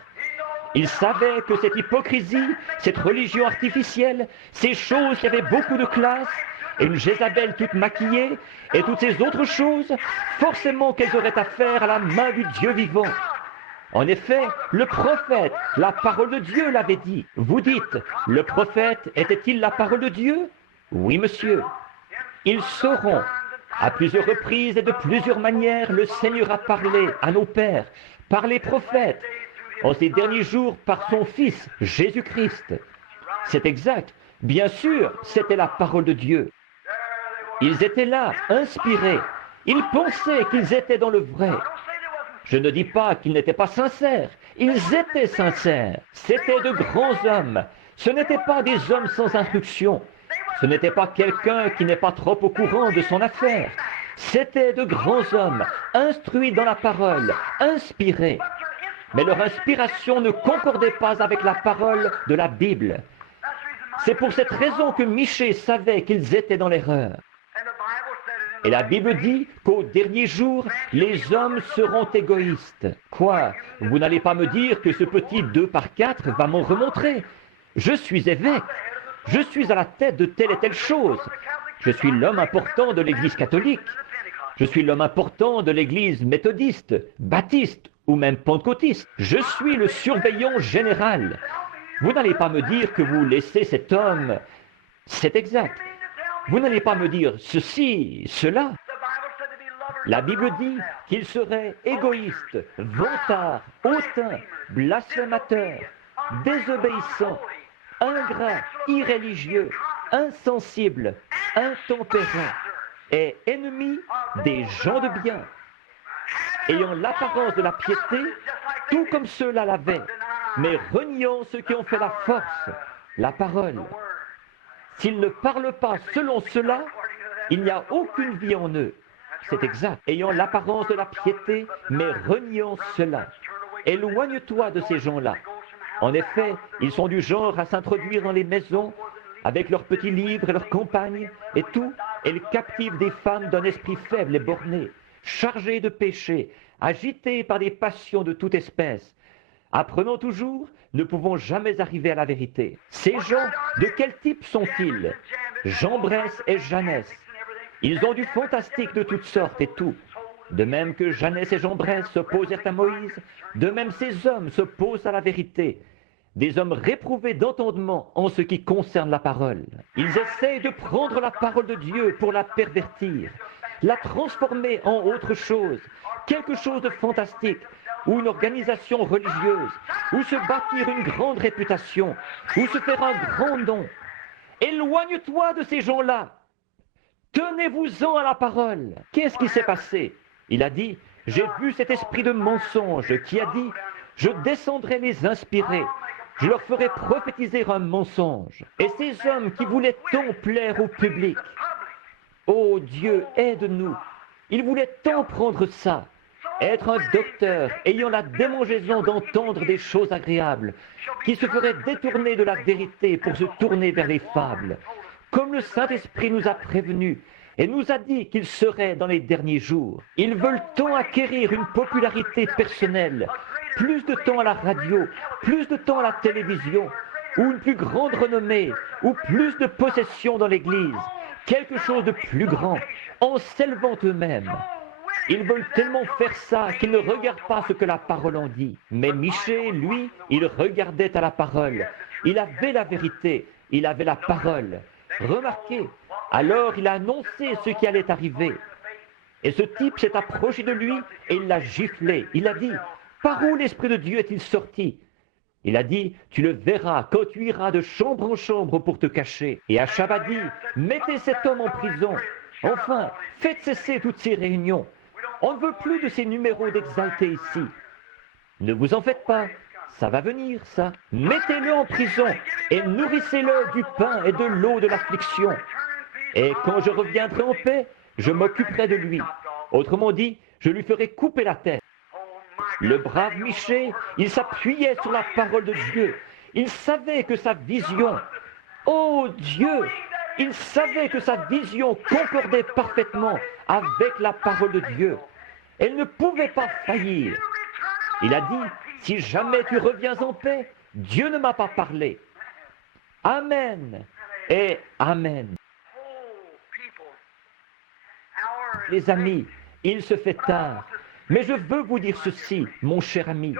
Il savait que cette hypocrisie, cette religion artificielle, ces choses qui avaient beaucoup de classe, et une Jézabel toute maquillée, et toutes ces autres choses, forcément qu'elles auraient affaire à la main du Dieu vivant. En effet, le prophète, la parole de Dieu l'avait dit. Vous dites, le prophète était-il la parole de Dieu? Oui, monsieur. Ils sauront. À plusieurs reprises et de plusieurs manières, le Seigneur a parlé à nos pères, par les prophètes, en ces derniers jours par son Fils, Jésus-Christ. C'est exact. Bien sûr, c'était la parole de Dieu. Ils étaient là, inspirés. Ils pensaient qu'ils étaient dans le vrai. Je ne dis pas qu'ils n'étaient pas sincères. Ils étaient sincères. C'étaient de grands hommes. Ce n'étaient pas des hommes sans instruction. Ce n'était pas quelqu'un qui n'est pas trop au courant de son affaire. C'étaient de grands hommes, instruits dans la parole, inspirés. Mais leur inspiration ne concordait pas avec la parole de la Bible. C'est pour cette raison que Michée savait qu'ils étaient dans l'erreur. Et la Bible dit qu'au dernier jour, les hommes seront égoïstes. Quoi? Vous n'allez pas me dire que ce petit 2/4 va m'en remontrer? Je suis évêque. Je suis à la tête de telle et telle chose. Je suis l'homme important de l'Église catholique. Je suis l'homme important de l'Église méthodiste, baptiste ou même pentecôtiste. Je suis le surveillant général. Vous n'allez pas me dire que vous laissez cet homme. C'est exact. Vous n'allez pas me dire ceci, cela. La Bible dit qu'il serait égoïste, vantard, hautain, blasphémateur, désobéissant, ingrat, irréligieux, insensible, intempérant et ennemi des gens de bien. ayant l'apparence de la piété, tout comme ceux-là l'avaient, mais reniant ceux qui ont fait la force, la parole. S'ils ne parlent pas selon cela, il n'y a aucune vie en eux. C'est exact. Ayant l'apparence de la piété, mais reniant cela. Éloigne-toi de ces gens-là. En effet, ils sont du genre à s'introduire dans les maisons avec leurs petits livres et leurs compagnes et tout, et ils captivent des femmes d'un esprit faible et borné, chargées de péché, agitées par des passions de toute espèce. Apprenons toujours, ne pouvons jamais arriver à la vérité. Ces gens, de quel type sont-ils? Jambres et Jannes. Ils ont du fantastique de toutes sortes et tout. De même que Jannes et Jambres s'opposèrent à Moïse, de même ces hommes s'opposent à la vérité. Des hommes réprouvés d'entendement en ce qui concerne la parole. Ils essayent de prendre la parole de Dieu pour la pervertir, la transformer en autre chose, quelque chose de fantastique, ou une organisation religieuse, ou se bâtir une grande réputation, ou se faire un grand nom. Éloigne-toi de ces gens-là. Tenez-vous-en à la parole. Qu'est-ce qui s'est passé? Il a dit, j'ai vu cet esprit de mensonge qui a dit, je descendrai les inspirer. Je leur ferai prophétiser un mensonge. Et ces hommes qui voulaient tant plaire au public, oh Dieu, aide-nous. Ils voulaient tant prendre ça, être un docteur ayant la démangeaison d'entendre des choses agréables, qui se ferait détourner de la vérité pour se tourner vers les fables, comme le Saint-Esprit nous a prévenus et nous a dit qu'il serait dans les derniers jours. Ils veulent tant acquérir une popularité personnelle, plus de temps à la radio, plus de temps à la télévision, ou une plus grande renommée, ou plus de possessions dans l'Église, quelque chose de plus grand, en s'élevant eux-mêmes. Ils veulent tellement faire ça qu'ils ne regardent pas ce que la parole en dit. Mais Michée, lui, il regardait à la parole. Il avait la vérité, il avait la parole. Remarquez, alors il a annoncé ce qui allait arriver. Et ce type s'est approché de lui et il l'a giflé. Il a dit, par où l'Esprit de Dieu est-il sorti? Il a dit, tu le verras quand tu iras de chambre en chambre pour te cacher. Et Achab a dit, mettez cet homme en prison. Enfin, faites cesser toutes ces réunions. On ne veut plus de ces numéros d'exaltés ici. Ne vous en faites pas, ça va venir, ça. Mettez-le en prison et nourrissez-le du pain et de l'eau de l'affliction. Et quand je reviendrai en paix, je m'occuperai de lui. Autrement dit, je lui ferai couper la tête. Le brave Michée, il s'appuyait sur la parole de Dieu. Il savait que sa vision, oh Dieu, il savait que sa vision concordait parfaitement avec la parole de Dieu. Elle ne pouvait pas faillir. Il a dit, si jamais tu reviens en paix, Dieu ne m'a pas parlé. Amen et Amen. Les amis, il se fait tard. Mais je veux vous dire ceci, mon cher ami.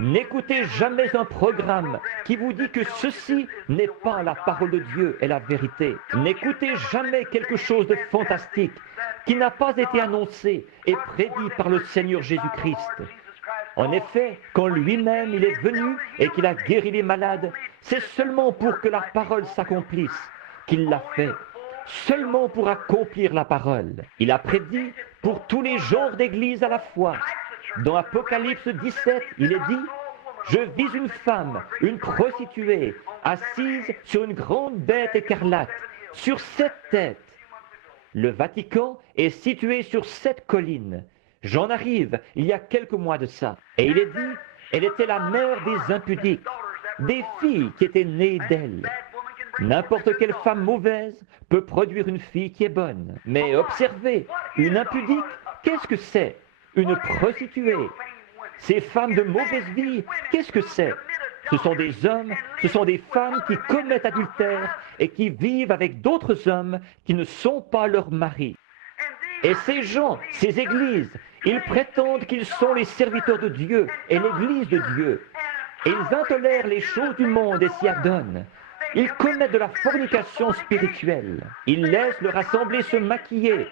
N'écoutez jamais un programme qui vous dit que ceci n'est pas la parole de Dieu et la vérité. N'écoutez jamais quelque chose de fantastique qui n'a pas été annoncé et prédit par le Seigneur Jésus-Christ. En effet, quand lui-même il est venu et qu'il a guéri les malades, c'est seulement pour que la parole s'accomplisse qu'il l'a fait. Seulement pour accomplir la parole. Il a prédit pour tous les genres d'églises à la fois. Dans Apocalypse 17, il est dit, je vis une femme, une prostituée, assise sur une grande bête écarlate, sur 7 têtes. Le Vatican est situé sur 7 collines. J'en arrive il y a quelques mois de ça. Et il est dit, elle était la mère des impudiques, des filles qui étaient nées d'elle. N'importe quelle femme mauvaise peut produire une fille qui est bonne. Mais observez, une impudique, qu'est-ce que c'est? Une prostituée. Ces femmes de mauvaise vie, qu'est-ce que c'est? Ce sont des hommes, ce sont des femmes qui commettent adultère et qui vivent avec d'autres hommes qui ne sont pas leurs maris. Et ces gens, ces églises, ils prétendent qu'ils sont les serviteurs de Dieu et l'église de Dieu. Et ils intolèrent les choses du monde et s'y adonnent. Ils commettent de la fornication spirituelle. Ils laissent leur assemblée se maquiller.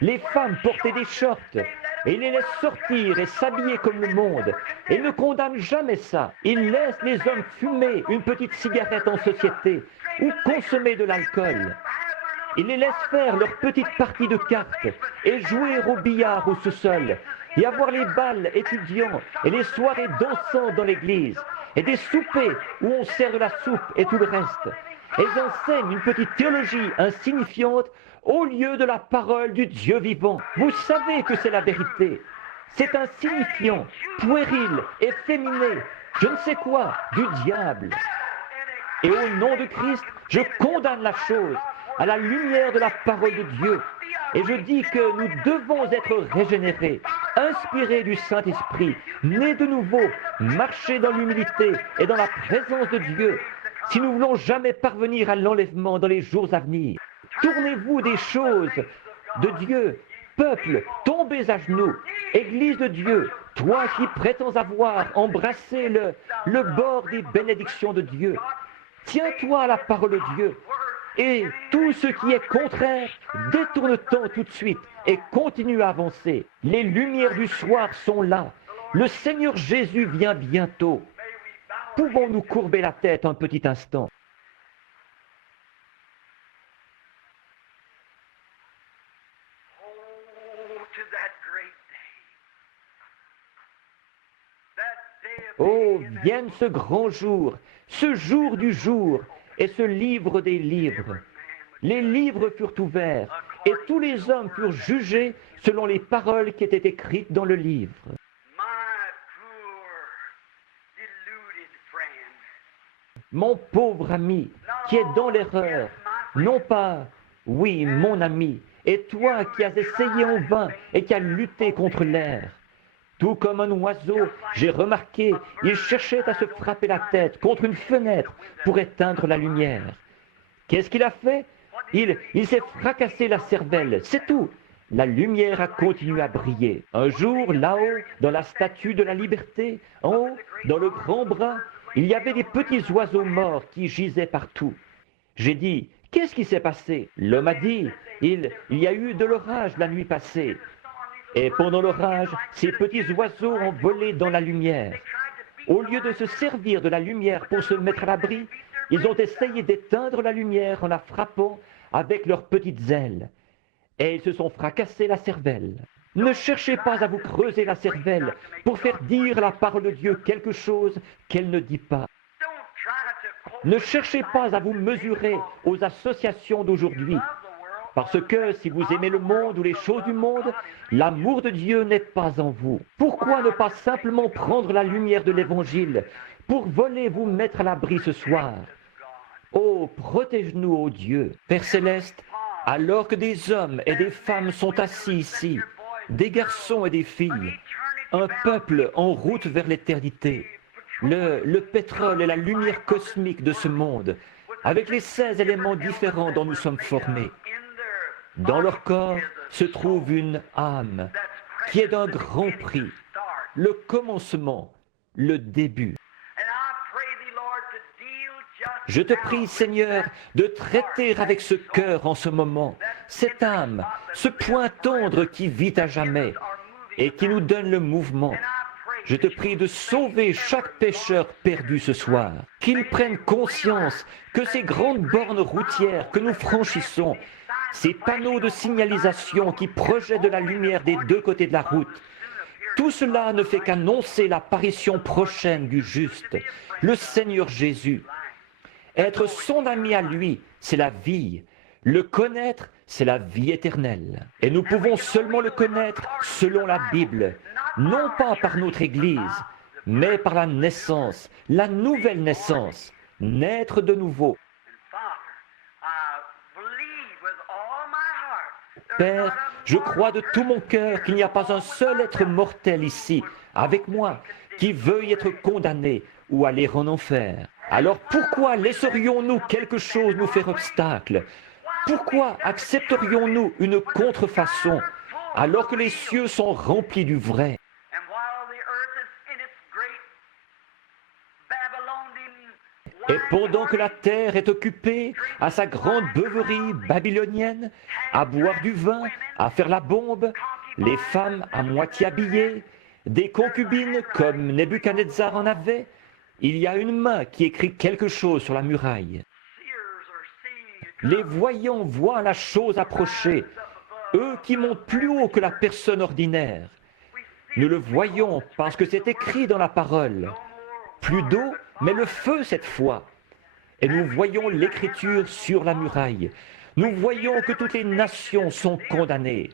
Les femmes porter des shorts. Et ils les laissent sortir et s'habiller comme le monde. Et ils ne condamnent jamais ça. Ils laissent les hommes fumer une petite cigarette en société ou consommer de l'alcool. Ils les laissent faire leur petite partie de cartes et jouer au billard au sous-sol et avoir les bals étudiants et les soirées dansantes dans l'église et des soupers où on sert de la soupe et tout le reste. Elles enseignent une petite théologie insignifiante au lieu de la parole du Dieu vivant. Vous savez que c'est la vérité. C'est insignifiant, puéril, efféminé, je ne sais quoi, du diable. Et au nom de Christ, je condamne la chose à la lumière de la parole de Dieu. Et je dis que nous devons être régénérés, inspirés du Saint-Esprit, nés de nouveau, marcher dans l'humilité et dans la présence de Dieu, si nous voulons jamais parvenir à l'enlèvement dans les jours à venir. Tournez-vous des choses de Dieu, peuple, tombez à genoux, Église de Dieu, toi qui prétends avoir embrassé le bord des bénédictions de Dieu. Tiens-toi à la parole de Dieu. Et tout ce qui est contraire, détourne-t'en tout de suite et continue à avancer. Les lumières du soir sont là. Le Seigneur Jésus vient bientôt. Pouvons-nous courber la tête un petit instant? Oh, vienne ce grand jour, ce jour du jour, et ce livre des livres. Les livres furent ouverts, et tous les hommes furent jugés selon les paroles qui étaient écrites dans le livre. Mon pauvre ami, qui est dans l'erreur, non pas, oui, mon ami, et toi qui as essayé en vain et qui as lutté contre l'air. Tout comme un oiseau, j'ai remarqué, il cherchait à se frapper la tête contre une fenêtre pour éteindre la lumière. Qu'est-ce qu'il a fait? Il s'est fracassé la cervelle, c'est tout. La lumière a continué à briller. Un jour, là-haut, dans la statue de la liberté, en haut, dans le grand bras, il y avait des petits oiseaux morts qui gisaient partout. J'ai dit, qu'est-ce qui s'est passé? L'homme a dit, il y a eu de l'orage la nuit passée. Et pendant l'orage, ces petits oiseaux ont volé dans la lumière. Au lieu de se servir de la lumière pour se mettre à l'abri, ils ont essayé d'éteindre la lumière en la frappant avec leurs petites ailes. Et ils se sont fracassés la cervelle. Ne cherchez pas à vous creuser la cervelle pour faire dire la parole de Dieu quelque chose qu'elle ne dit pas. Ne cherchez pas à vous mesurer aux associations d'aujourd'hui. Parce que si vous aimez le monde ou les choses du monde, l'amour de Dieu n'est pas en vous. Pourquoi ne pas simplement prendre la lumière de l'Évangile pour voler vous mettre à l'abri ce soir? Oh, protège-nous, ô Dieu. Père Céleste, alors que des hommes et des femmes sont assis ici, des garçons et des filles, un peuple en route vers l'éternité, le pétrole et la lumière cosmique de ce monde, avec les 16 éléments différents dont nous sommes formés. Dans leur corps se trouve une âme qui est d'un grand prix, le commencement, le début. Je te prie, Seigneur, de traiter avec ce cœur en ce moment, cette âme, ce point tendre qui vit à jamais et qui nous donne le mouvement. Je te prie de sauver chaque pécheur perdu ce soir, qu'il prenne conscience que ces grandes bornes routières que nous franchissons, ces panneaux de signalisation qui projettent de la lumière des deux côtés de la route, tout cela ne fait qu'annoncer l'apparition prochaine du juste, le Seigneur Jésus. Être son ami à lui, c'est la vie. Le connaître, c'est la vie éternelle. Et nous pouvons seulement le connaître selon la Bible, non pas par notre Église, mais par la naissance, la nouvelle naissance, naître de nouveau. Père, je crois de tout mon cœur qu'il n'y a pas un seul être mortel ici, avec moi, qui veuille être condamné ou aller en enfer. Alors pourquoi laisserions-nous quelque chose nous faire obstacle? Pourquoi accepterions-nous une contrefaçon alors que les cieux sont remplis du vrai? Et pendant que la terre est occupée à sa grande beuverie babylonienne, à boire du vin, à faire la bombe, les femmes à moitié habillées, des concubines comme Nebuchadnezzar en avait, il y a une main qui écrit quelque chose sur la muraille. Les voyants voient la chose approcher, eux qui montent plus haut que la personne ordinaire. Nous le voyons parce que c'est écrit dans la parole. Plus d'eau, mais le feu cette fois. Et nous voyons l'écriture sur la muraille. Nous voyons que toutes les nations sont condamnées.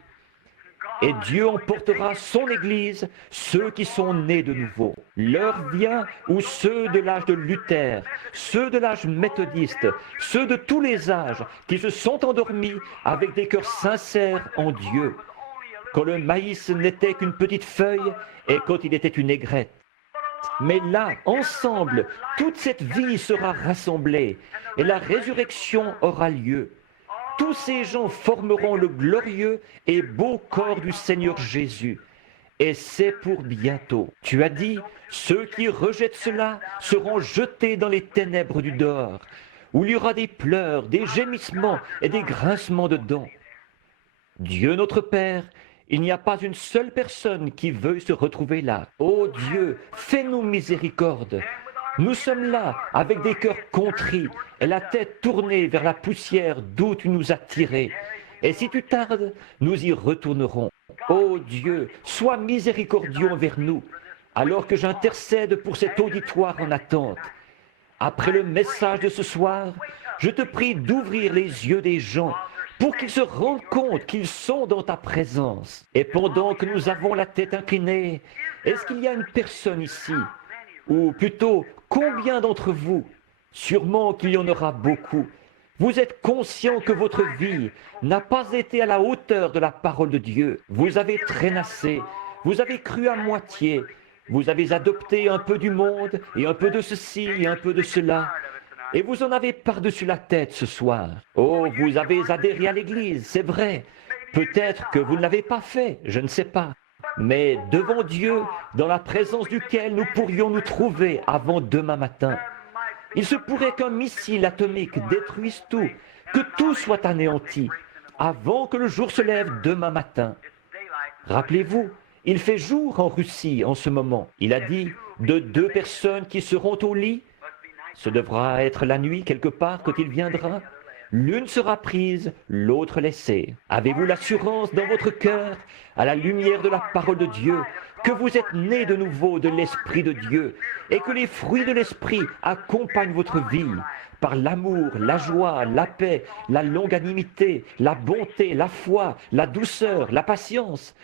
Et Dieu emportera son Église, ceux qui sont nés de nouveau. L'heure vient où ceux de l'âge de Luther, ceux de l'âge méthodiste, ceux de tous les âges qui se sont endormis avec des cœurs sincères en Dieu, quand le maïs n'était qu'une petite feuille et quand il était une aigrette. Mais là, ensemble, toute cette vie sera rassemblée et la résurrection aura lieu. Tous ces gens formeront le glorieux et beau corps du Seigneur Jésus. Et c'est pour bientôt. Tu as dit, ceux qui rejettent cela seront jetés dans les ténèbres du dehors, où il y aura des pleurs, des gémissements et des grincements de dents. Dieu notre Père, il n'y a pas une seule personne qui veuille se retrouver là. Ô Dieu, fais-nous miséricorde. Nous sommes là avec des cœurs contrits et la tête tournée vers la poussière d'où tu nous as tirés. Et si tu tardes, nous y retournerons. Ô Dieu, sois miséricordieux envers nous, alors que j'intercède pour cet auditoire en attente. Après le message de ce soir, je te prie d'ouvrir les yeux des gens pour qu'ils se rendent compte qu'ils sont dans ta présence. Et pendant que nous avons la tête inclinée, est-ce qu'il y a une personne ici, ou plutôt, combien d'entre vous, sûrement qu'il y en aura beaucoup, vous êtes conscient que votre vie n'a pas été à la hauteur de la parole de Dieu. Vous avez trénassé, vous avez cru à moitié, vous avez adopté un peu du monde et un peu de ceci et un peu de cela. Et vous en avez par-dessus la tête ce soir. Oh, vous avez adhéré à l'Église, c'est vrai. Peut-être que vous ne l'avez pas fait, je ne sais pas. Mais devant Dieu, dans la présence duquel nous pourrions nous trouver avant demain matin, il se pourrait qu'un missile atomique détruise tout, que tout soit anéanti, avant que le jour se lève demain matin. Rappelez-vous, il fait jour en Russie en ce moment. Il a dit, de 2 personnes qui seront au lit, ce devra être la nuit quelque part quand il viendra. L'une sera prise, l'autre laissée. Avez-vous l'assurance dans votre cœur, à la lumière de la parole de Dieu, que vous êtes nés de nouveau de l'Esprit de Dieu et que les fruits de l'Esprit accompagnent votre vie par l'amour, la joie, la paix, la longanimité, la bonté, la foi, la douceur, la patience,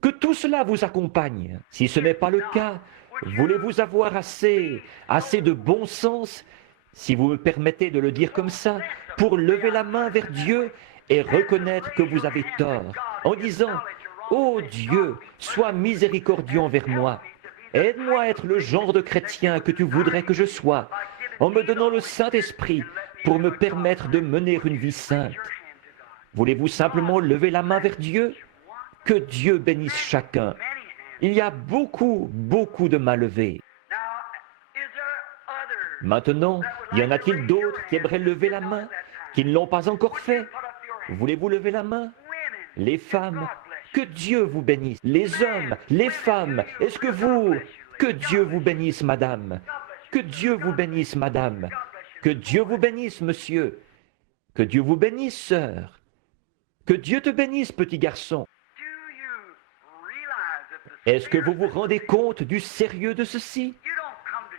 que tout cela vous accompagne. Si ce n'est pas le cas, voulez-vous avoir assez de bon sens, si vous me permettez de le dire comme ça, pour lever la main vers Dieu et reconnaître que vous avez tort, en disant « Ô Dieu, sois miséricordieux envers moi, aide-moi à être le genre de chrétien que tu voudrais que je sois, en me donnant le Saint-Esprit pour me permettre de mener une vie sainte. » Voulez-vous simplement lever la main vers Dieu? Que Dieu bénisse chacun. Il y a beaucoup de mains levées. Maintenant, y en a-t-il d'autres qui aimeraient lever la main, qui ne l'ont pas encore fait? Voulez-vous lever la main? Les femmes, que Dieu vous bénisse. Les hommes, les femmes, est-ce que vous... Que Dieu vous bénisse, madame. Que Dieu vous bénisse, madame. Que Dieu vous bénisse, monsieur. Que Dieu vous bénisse, sœur. Que Dieu te bénisse, petit garçon. Est-ce que vous vous rendez compte du sérieux de ceci?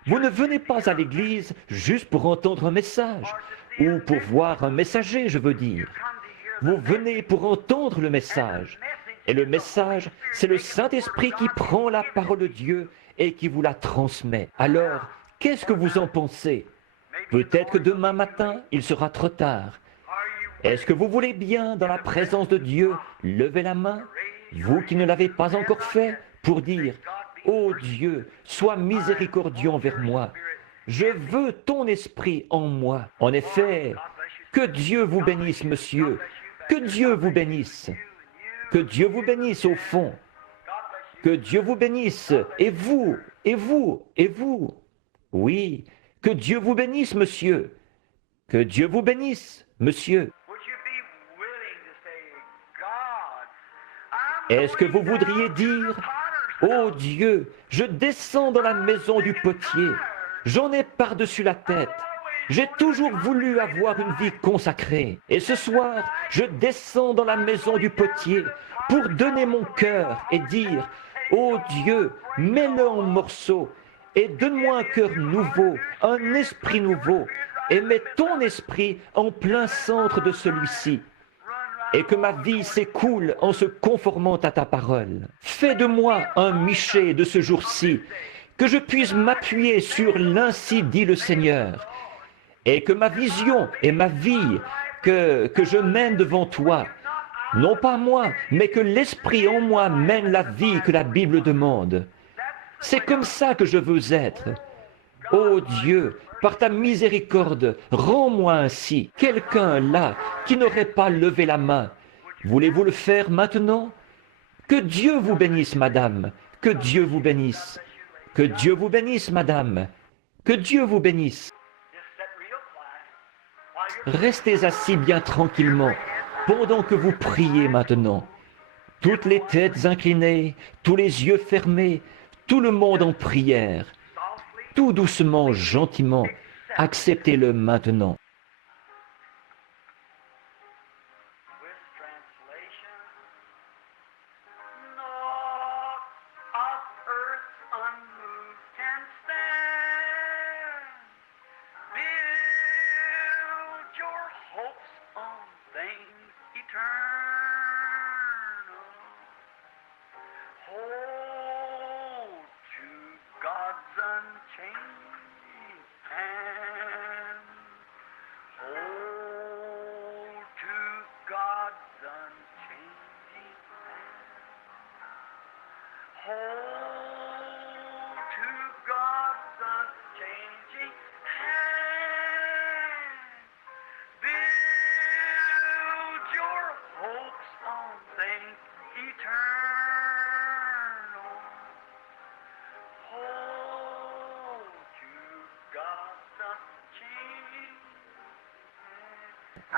Vous ne venez pas à l'église juste pour entendre un message, ou pour voir un messager, je veux dire. Vous venez pour entendre le message. Et le message, c'est le Saint-Esprit qui prend la parole de Dieu et qui vous la transmet. Alors, qu'est-ce que vous en pensez? Peut-être que demain matin, il sera trop tard. Est-ce que vous voulez bien, dans la présence de Dieu, lever la main, vous qui ne l'avez pas encore fait, pour dire « Ô Dieu, sois miséricordieux envers moi. Je veux ton esprit en moi. » En effet, que Dieu vous bénisse, monsieur. Que Dieu vous bénisse. Que Dieu vous bénisse au fond. Que Dieu vous bénisse. Et vous, et vous, et vous. Oui, que Dieu vous bénisse, monsieur. Que Dieu vous bénisse, monsieur. Est-ce que vous voudriez dire « Ô Dieu, je descends dans la maison du potier. J'en ai par-dessus la tête. J'ai toujours voulu avoir une vie consacrée. Et ce soir, je descends dans la maison du potier pour donner mon cœur et dire « Ô Dieu, mets-le en morceaux et donne-moi un cœur nouveau, un esprit nouveau, et mets ton esprit en plein centre de celui-ci. Et que ma vie s'écoule en se conformant à ta parole. Fais de moi un Michée de ce jour-ci, que je puisse m'appuyer sur l'ainsi dit le Seigneur, et que ma vision et ma vie que je mène devant toi, non pas moi, mais que l'Esprit en moi mène la vie que la Bible demande. C'est comme ça que je veux être. Ô Dieu, par ta miséricorde, rends-moi ainsi. Quelqu'un là qui n'aurait pas levé la main, voulez-vous le faire maintenant? Que Dieu vous bénisse, madame. Que Dieu vous bénisse. Que Dieu vous bénisse, madame. Que Dieu vous bénisse. Restez assis bien tranquillement pendant que vous priez maintenant. Toutes les têtes inclinées, tous les yeux fermés, tout le monde en prière. Tout doucement, gentiment, acceptez-le maintenant.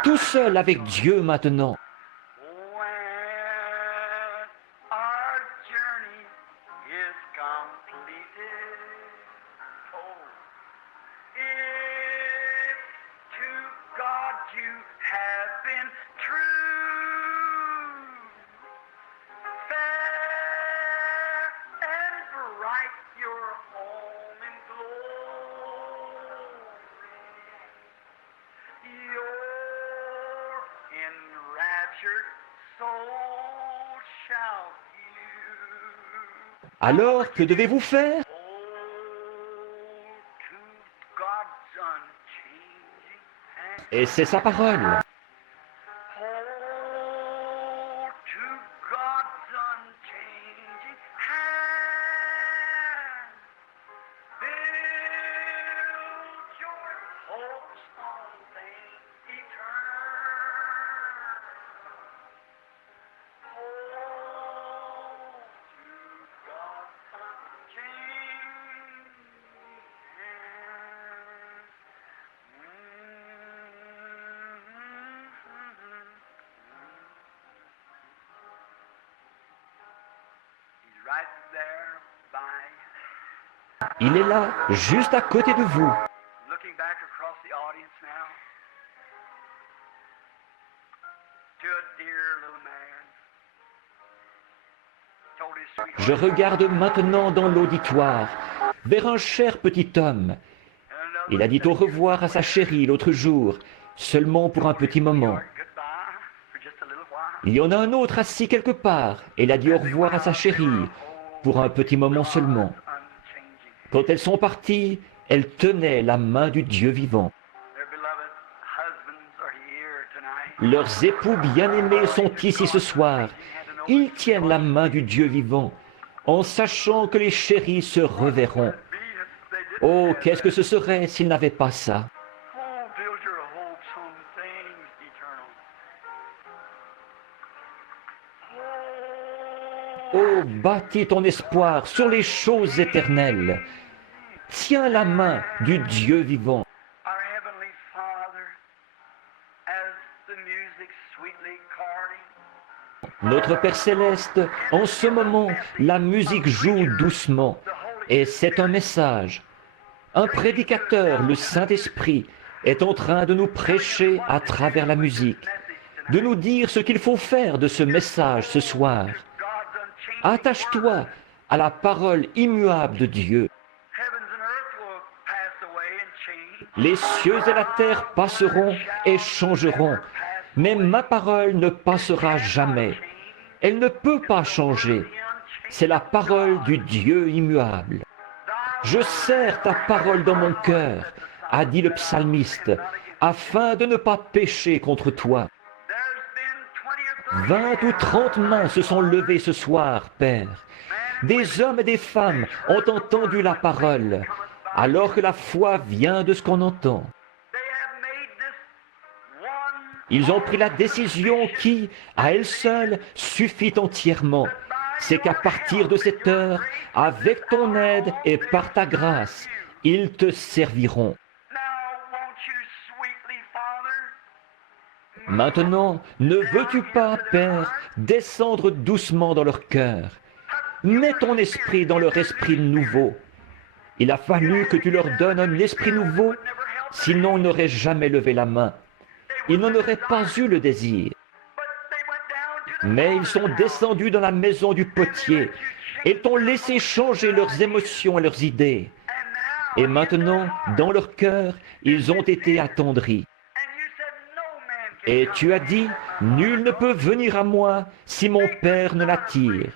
Tout seul avec Dieu maintenant. Alors, que devez-vous faire? Et c'est sa parole. Il est là, juste à côté de vous. Je regarde maintenant dans l'auditoire, vers un cher petit homme. Il a dit au revoir à sa chérie l'autre jour, seulement pour un petit moment. Il y en a un autre assis quelque part, et il a dit au revoir à sa chérie, pour un petit moment seulement. Quand elles sont parties, elles tenaient la main du Dieu vivant. Leurs époux bien-aimés sont ici ce soir. Ils tiennent la main du Dieu vivant, en sachant que les chéris se reverront. Oh, qu'est-ce que ce serait s'ils n'avaient pas ça? Oh, bâtis ton espoir sur les choses éternelles. Tiens la main du Dieu vivant. Notre Père Céleste, en ce moment, la musique joue doucement, et c'est un message. Un prédicateur, le Saint-Esprit, est en train de nous prêcher à travers la musique, de nous dire ce qu'il faut faire de ce message ce soir. Attache-toi à la parole immuable de Dieu. Heavens and earth will pass away and change. Les cieux et la terre passeront et changeront, mais ma parole ne passera jamais. Elle ne peut pas changer. C'est la parole du Dieu immuable. Je serre ta parole dans mon cœur, a dit le psalmiste, afin de ne pas pécher contre toi. There's been 20 or 30 20 ou 30 mains se sont levées ce soir, Père. Des hommes et des femmes ont entendu la parole, alors que la foi vient de ce qu'on entend. they have made this one Ils ont pris la décision qui, à elle seule, suffit entièrement. C'est qu'à partir de cette heure, avec ton aide et par ta grâce, ils te serviront. now won't you sweetly, Father? Maintenant, ne veux-tu pas, Père, descendre doucement dans leur cœur? Mets ton esprit dans leur esprit nouveau. Il a fallu que tu leur donnes un esprit nouveau, sinon ils n'auraient jamais levé la main. Ils n'en auraient pas eu le désir. But they went down to the Mais ils sont descendus dans la maison du potier et t'ont laissé changer leurs émotions et leurs idées. Et maintenant, dans leur cœur, ils ont été attendris. and you said no man can Et tu as dit, nul ne peut venir à moi si mon Père ne l'attire.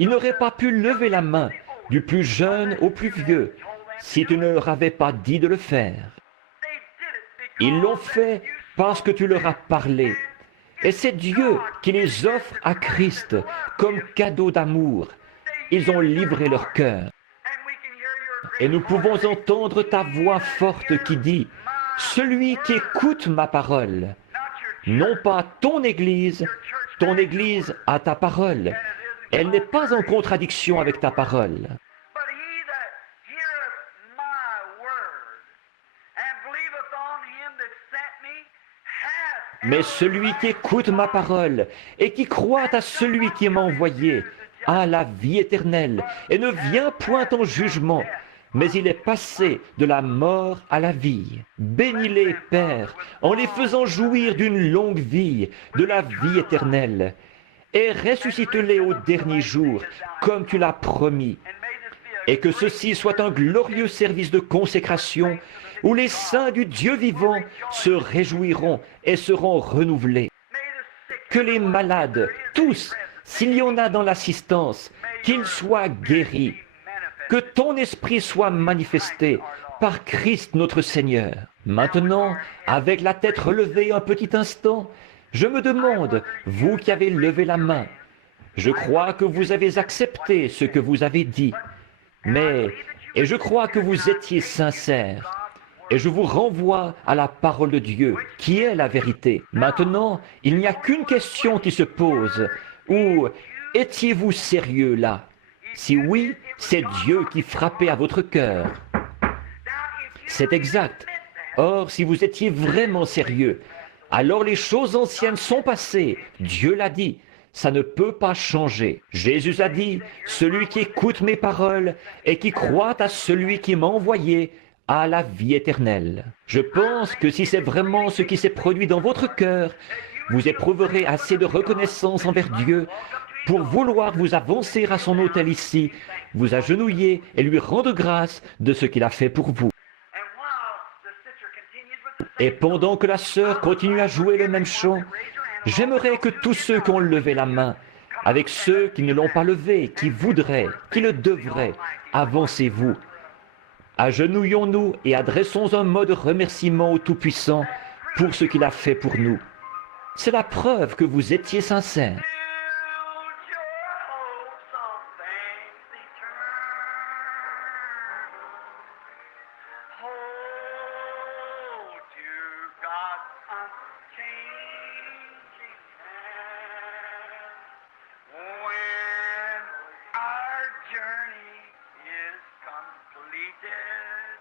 Ils n'auraient pas pu lever la main, du plus jeune au plus vieux, si tu ne leur avais pas dit de le faire. they did it because Ils l'ont fait parce que tu leur as parlé. Et c'est Dieu qui les offre à Christ comme cadeau d'amour. Ils ont livré leur cœur. and we can hear your Et nous pouvons entendre ta voix forte qui dit, « Celui qui écoute ma parole, non pas ton Église a ta parole. Elle n'est pas en contradiction avec ta parole. but he that heareth my word and believeth on him that sent me hath Mais celui qui écoute ma parole et qui croit à celui qui m'a envoyé a la vie éternelle et ne vient point en jugement, mais il est passé de la mort à la vie. Bénis-les, Père, en les faisant jouir d'une longue vie, de la vie éternelle, et ressuscite-les au dernier jour, comme tu l'as promis. and may this be a Et que ceci soit un glorieux service de consécration où les saints du Dieu vivant se réjouiront et seront renouvelés. may the sick Que les malades, tous, s'il y en a dans l'assistance, qu'ils soient guéris. manifest. Que ton esprit soit manifesté par Christ notre Seigneur. Maintenant, avec la tête relevée un petit instant, je me demande, vous qui avez levé la main, je crois que vous avez accepté ce que vous avez dit, et je crois que vous étiez sincère. Et je vous renvoie à la parole de Dieu, qui est la vérité. Maintenant, il n'y a qu'une question qui se pose, ou étiez-vous sérieux là? Si oui, c'est Dieu qui frappait à votre cœur. C'est exact. Or, si vous étiez vraiment sérieux, alors les choses anciennes sont passées. Dieu l'a dit. Ça ne peut pas changer. Jésus a dit, celui qui écoute mes paroles et qui croit à celui qui m'a envoyé a la vie éternelle. Je pense que si c'est vraiment ce qui s'est produit dans votre cœur, vous éprouverez assez de reconnaissance envers Dieu pour vouloir vous avancer à son autel ici, vous agenouiller et lui rendre grâce de ce qu'il a fait pour vous. And while the sister continues with the Et pendant que la sœur continue à jouer le même chant, j'aimerais que tous ceux qui ont levé la main, avec ceux qui ne l'ont pas levé, qui voudraient, qui le devraient, avancez-vous. Agenouillons-nous et adressons un mot de remerciement au Tout-Puissant pour ce qu'il a fait pour nous. C'est la preuve que vous étiez sincères. build your hopes on things eternal. Hold to God's unchanging hand. When our journey is completed,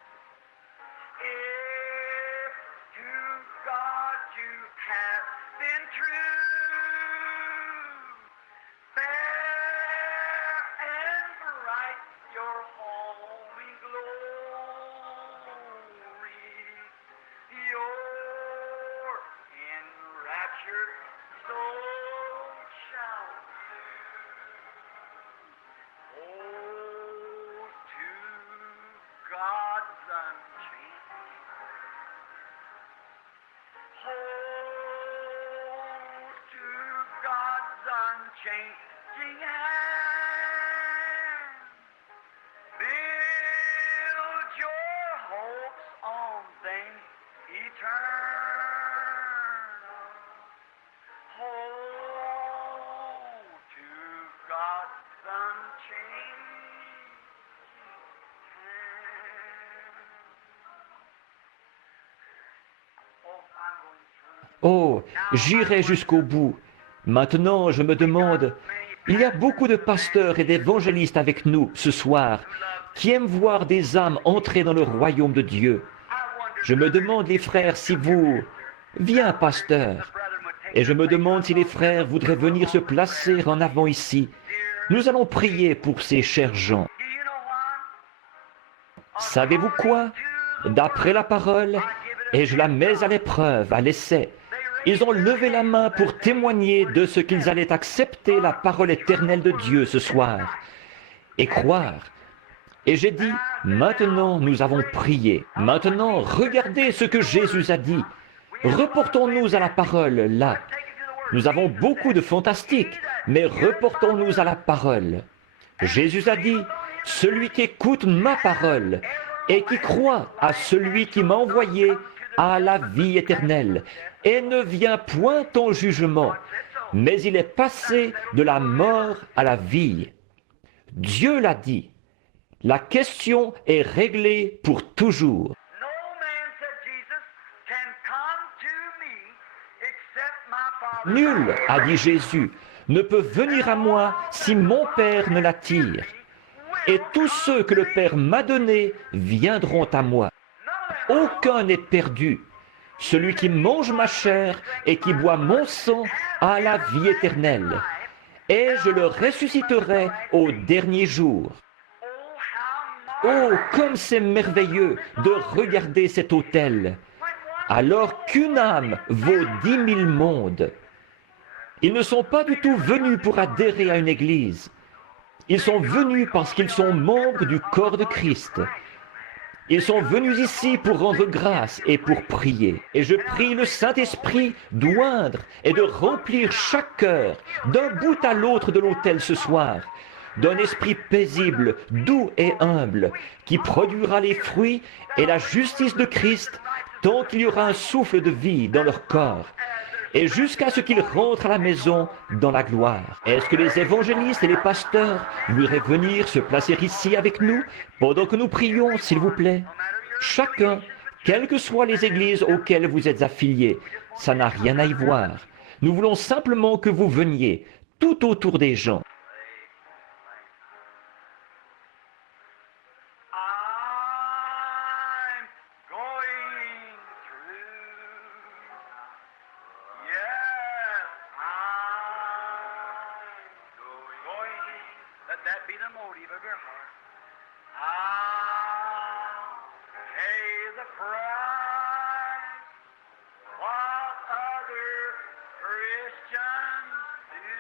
if to God you have been true, unchanging hand. Build your hopes on things eternal. Hold to God's unchanging hand. Oh, I'm going through. Oh, j'irai jusqu'au bout. Maintenant, je me demande, il y a beaucoup de pasteurs et d'évangélistes avec nous ce soir qui aiment voir des âmes entrer dans le royaume de Dieu. Je me demande, les frères, si vous... Viens, pasteur. Et je me demande si les frères voudraient venir se placer en avant ici. Nous allons prier pour ces chers gens. Savez-vous quoi? D'après la parole, et je la mets à l'épreuve, à l'essai, ils ont levé la main pour témoigner de ce qu'ils allaient accepter la parole éternelle de Dieu ce soir et croire. Et j'ai dit, maintenant nous avons prié. Maintenant, regardez ce que Jésus a dit. Reportons-nous à la parole là. Nous avons beaucoup de fantastique, mais reportons-nous à la parole. Jésus a dit, celui qui écoute ma parole et qui croit à celui qui m'a envoyé a la vie éternelle et ne vient point en jugement, mais il est passé de la mort à la vie. Dieu l'a dit. La question est réglée pour toujours. No man, said Jesus, can come to me except my Father. Nul, a dit Jésus, ne peut venir à moi si mon Père ne l'attire. Et tous ceux que le Père m'a donnés viendront à moi. Aucun n'est perdu. Celui qui mange ma chair et qui boit mon sang a la vie éternelle. Et je le ressusciterai au dernier jour. Oh, comme c'est merveilleux de regarder cet autel, alors qu'une âme vaut 10 000 mondes. Ils ne sont pas du tout venus pour adhérer à une église. Ils sont venus parce qu'ils sont membres du corps de Christ. Ils sont venus ici pour rendre grâce et pour prier. Et je prie le Saint-Esprit d'oindre et de remplir chaque cœur d'un bout à l'autre de l'autel ce soir, d'un esprit paisible, doux et humble, qui produira les fruits et la justice de Christ tant qu'il y aura un souffle de vie dans leur corps, et jusqu'à ce qu'ils rentrent à la maison dans la gloire. Est-ce que les évangélistes et les pasteurs voudraient venir se placer ici avec nous pendant que nous prions, s'il vous plaît? Chacun, quelles que soient les églises auxquelles vous êtes affiliés, ça n'a rien à y voir. Nous voulons simplement que vous veniez tout autour des gens. I'm going through. Yes, I'm going. Let that be the motive of your heart. I'll pay the price. What other Christians do.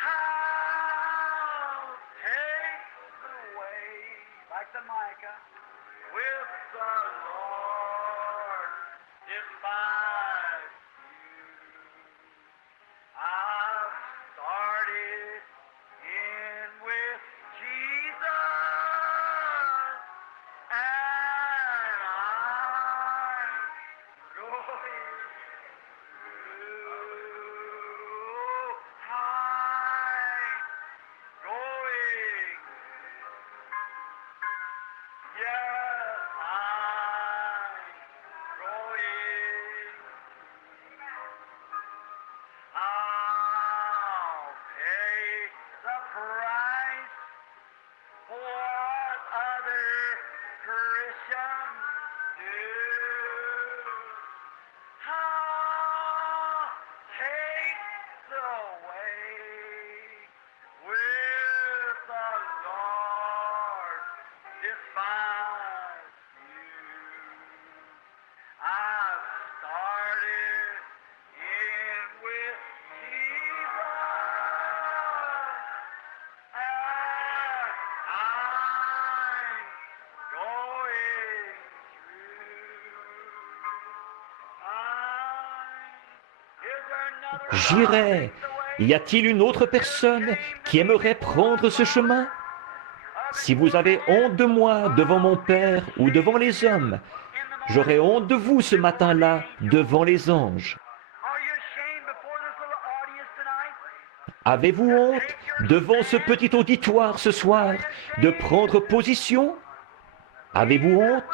I'll take the way, like the Micah, with the Lord despise you. I've started in with Jesus, and I'm going through. I'm going. Yes, I'm going. I'll pay the price. What other Christians do. I'll take the way with the Lord despise you. I've started in with Jesus, and I'm going through. Is there J'irai. Y a-t-il une autre personne qui aimerait prendre ce chemin? Si vous avez honte de moi devant mon Père ou devant les hommes, j'aurai honte de vous ce matin-là devant les anges. Avez-vous honte devant ce petit auditoire ce soir de prendre position? Avez-vous honte?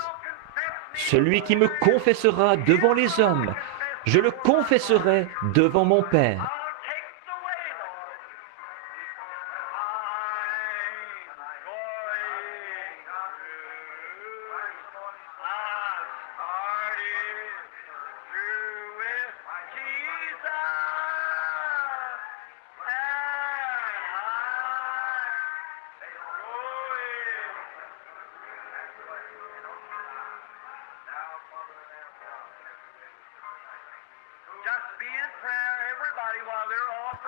Celui qui me confessera devant les hommes, je le confesserai devant mon Père.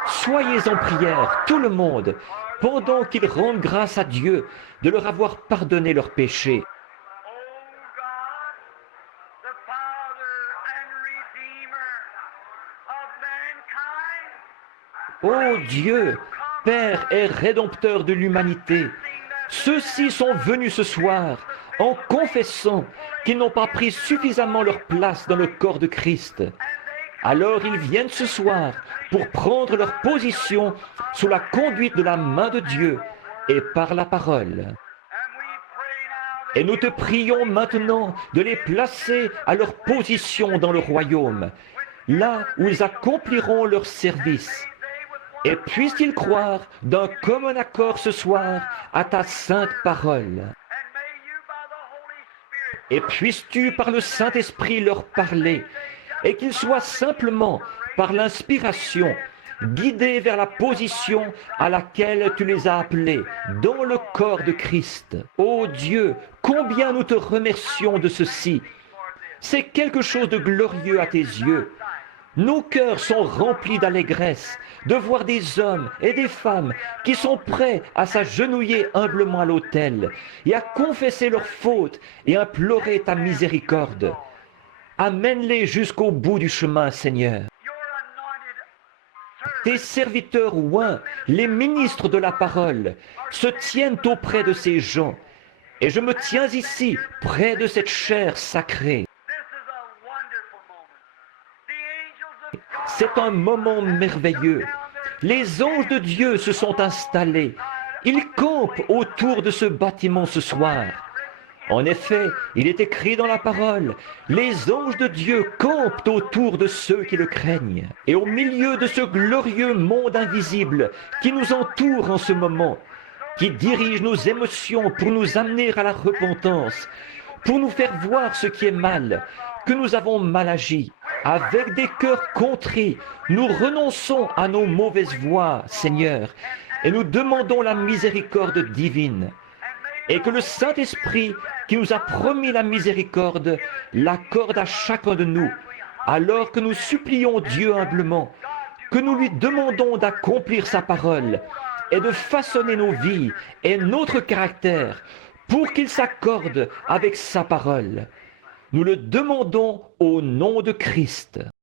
Soyez en prière, tout le monde, pendant qu'ils rendent grâce à Dieu de leur avoir pardonné leurs péchés. Ô Dieu, Père et Rédempteur de l'humanité, ceux-ci sont venus ce soir en confessant qu'ils n'ont pas pris suffisamment leur place dans le corps de Christ. Alors ils viennent ce soir pour prendre leur position sous la conduite de la main de Dieu et par la parole. Et nous te prions maintenant de les placer à leur position dans le royaume, là où ils accompliront leur service. Et puissent-ils croire d'un commun accord ce soir à ta sainte parole. Et puisses-tu par le Saint-Esprit leur parler, et qu'ils soient simplement, par l'inspiration, guidés vers la position à laquelle tu les as appelés, dans le corps de Christ. Ô Dieu, combien nous te remercions de ceci. C'est quelque chose de glorieux à tes yeux. Nos cœurs sont remplis d'allégresse de voir des hommes et des femmes qui sont prêts à s'agenouiller humblement à l'autel et à confesser leurs fautes et implorer ta miséricorde. Amène-les jusqu'au bout du chemin, Seigneur. Tes serviteurs oints, les ministres de la parole, se tiennent auprès de ces gens, et je me tiens ici, près de cette chair sacrée. C'est un moment merveilleux. Les anges de Dieu se sont installés. Ils campent autour de ce bâtiment ce soir. En effet, il est écrit dans la parole, les anges de Dieu campent autour de ceux qui le craignent. Et au milieu de ce glorieux monde invisible qui nous entoure en ce moment, qui dirige nos émotions pour nous amener à la repentance, pour nous faire voir ce qui est mal, que nous avons mal agi. Avec des cœurs contrits, nous renonçons à nos mauvaises voies, Seigneur, et nous demandons la miséricorde divine. Et que le Saint-Esprit, qui nous a promis la miséricorde, l'accorde à chacun de nous, alors que nous supplions Dieu humblement, que nous lui demandons d'accomplir sa parole et de façonner nos vies et notre caractère pour qu'il s'accorde avec sa parole. Nous le demandons au nom de Christ.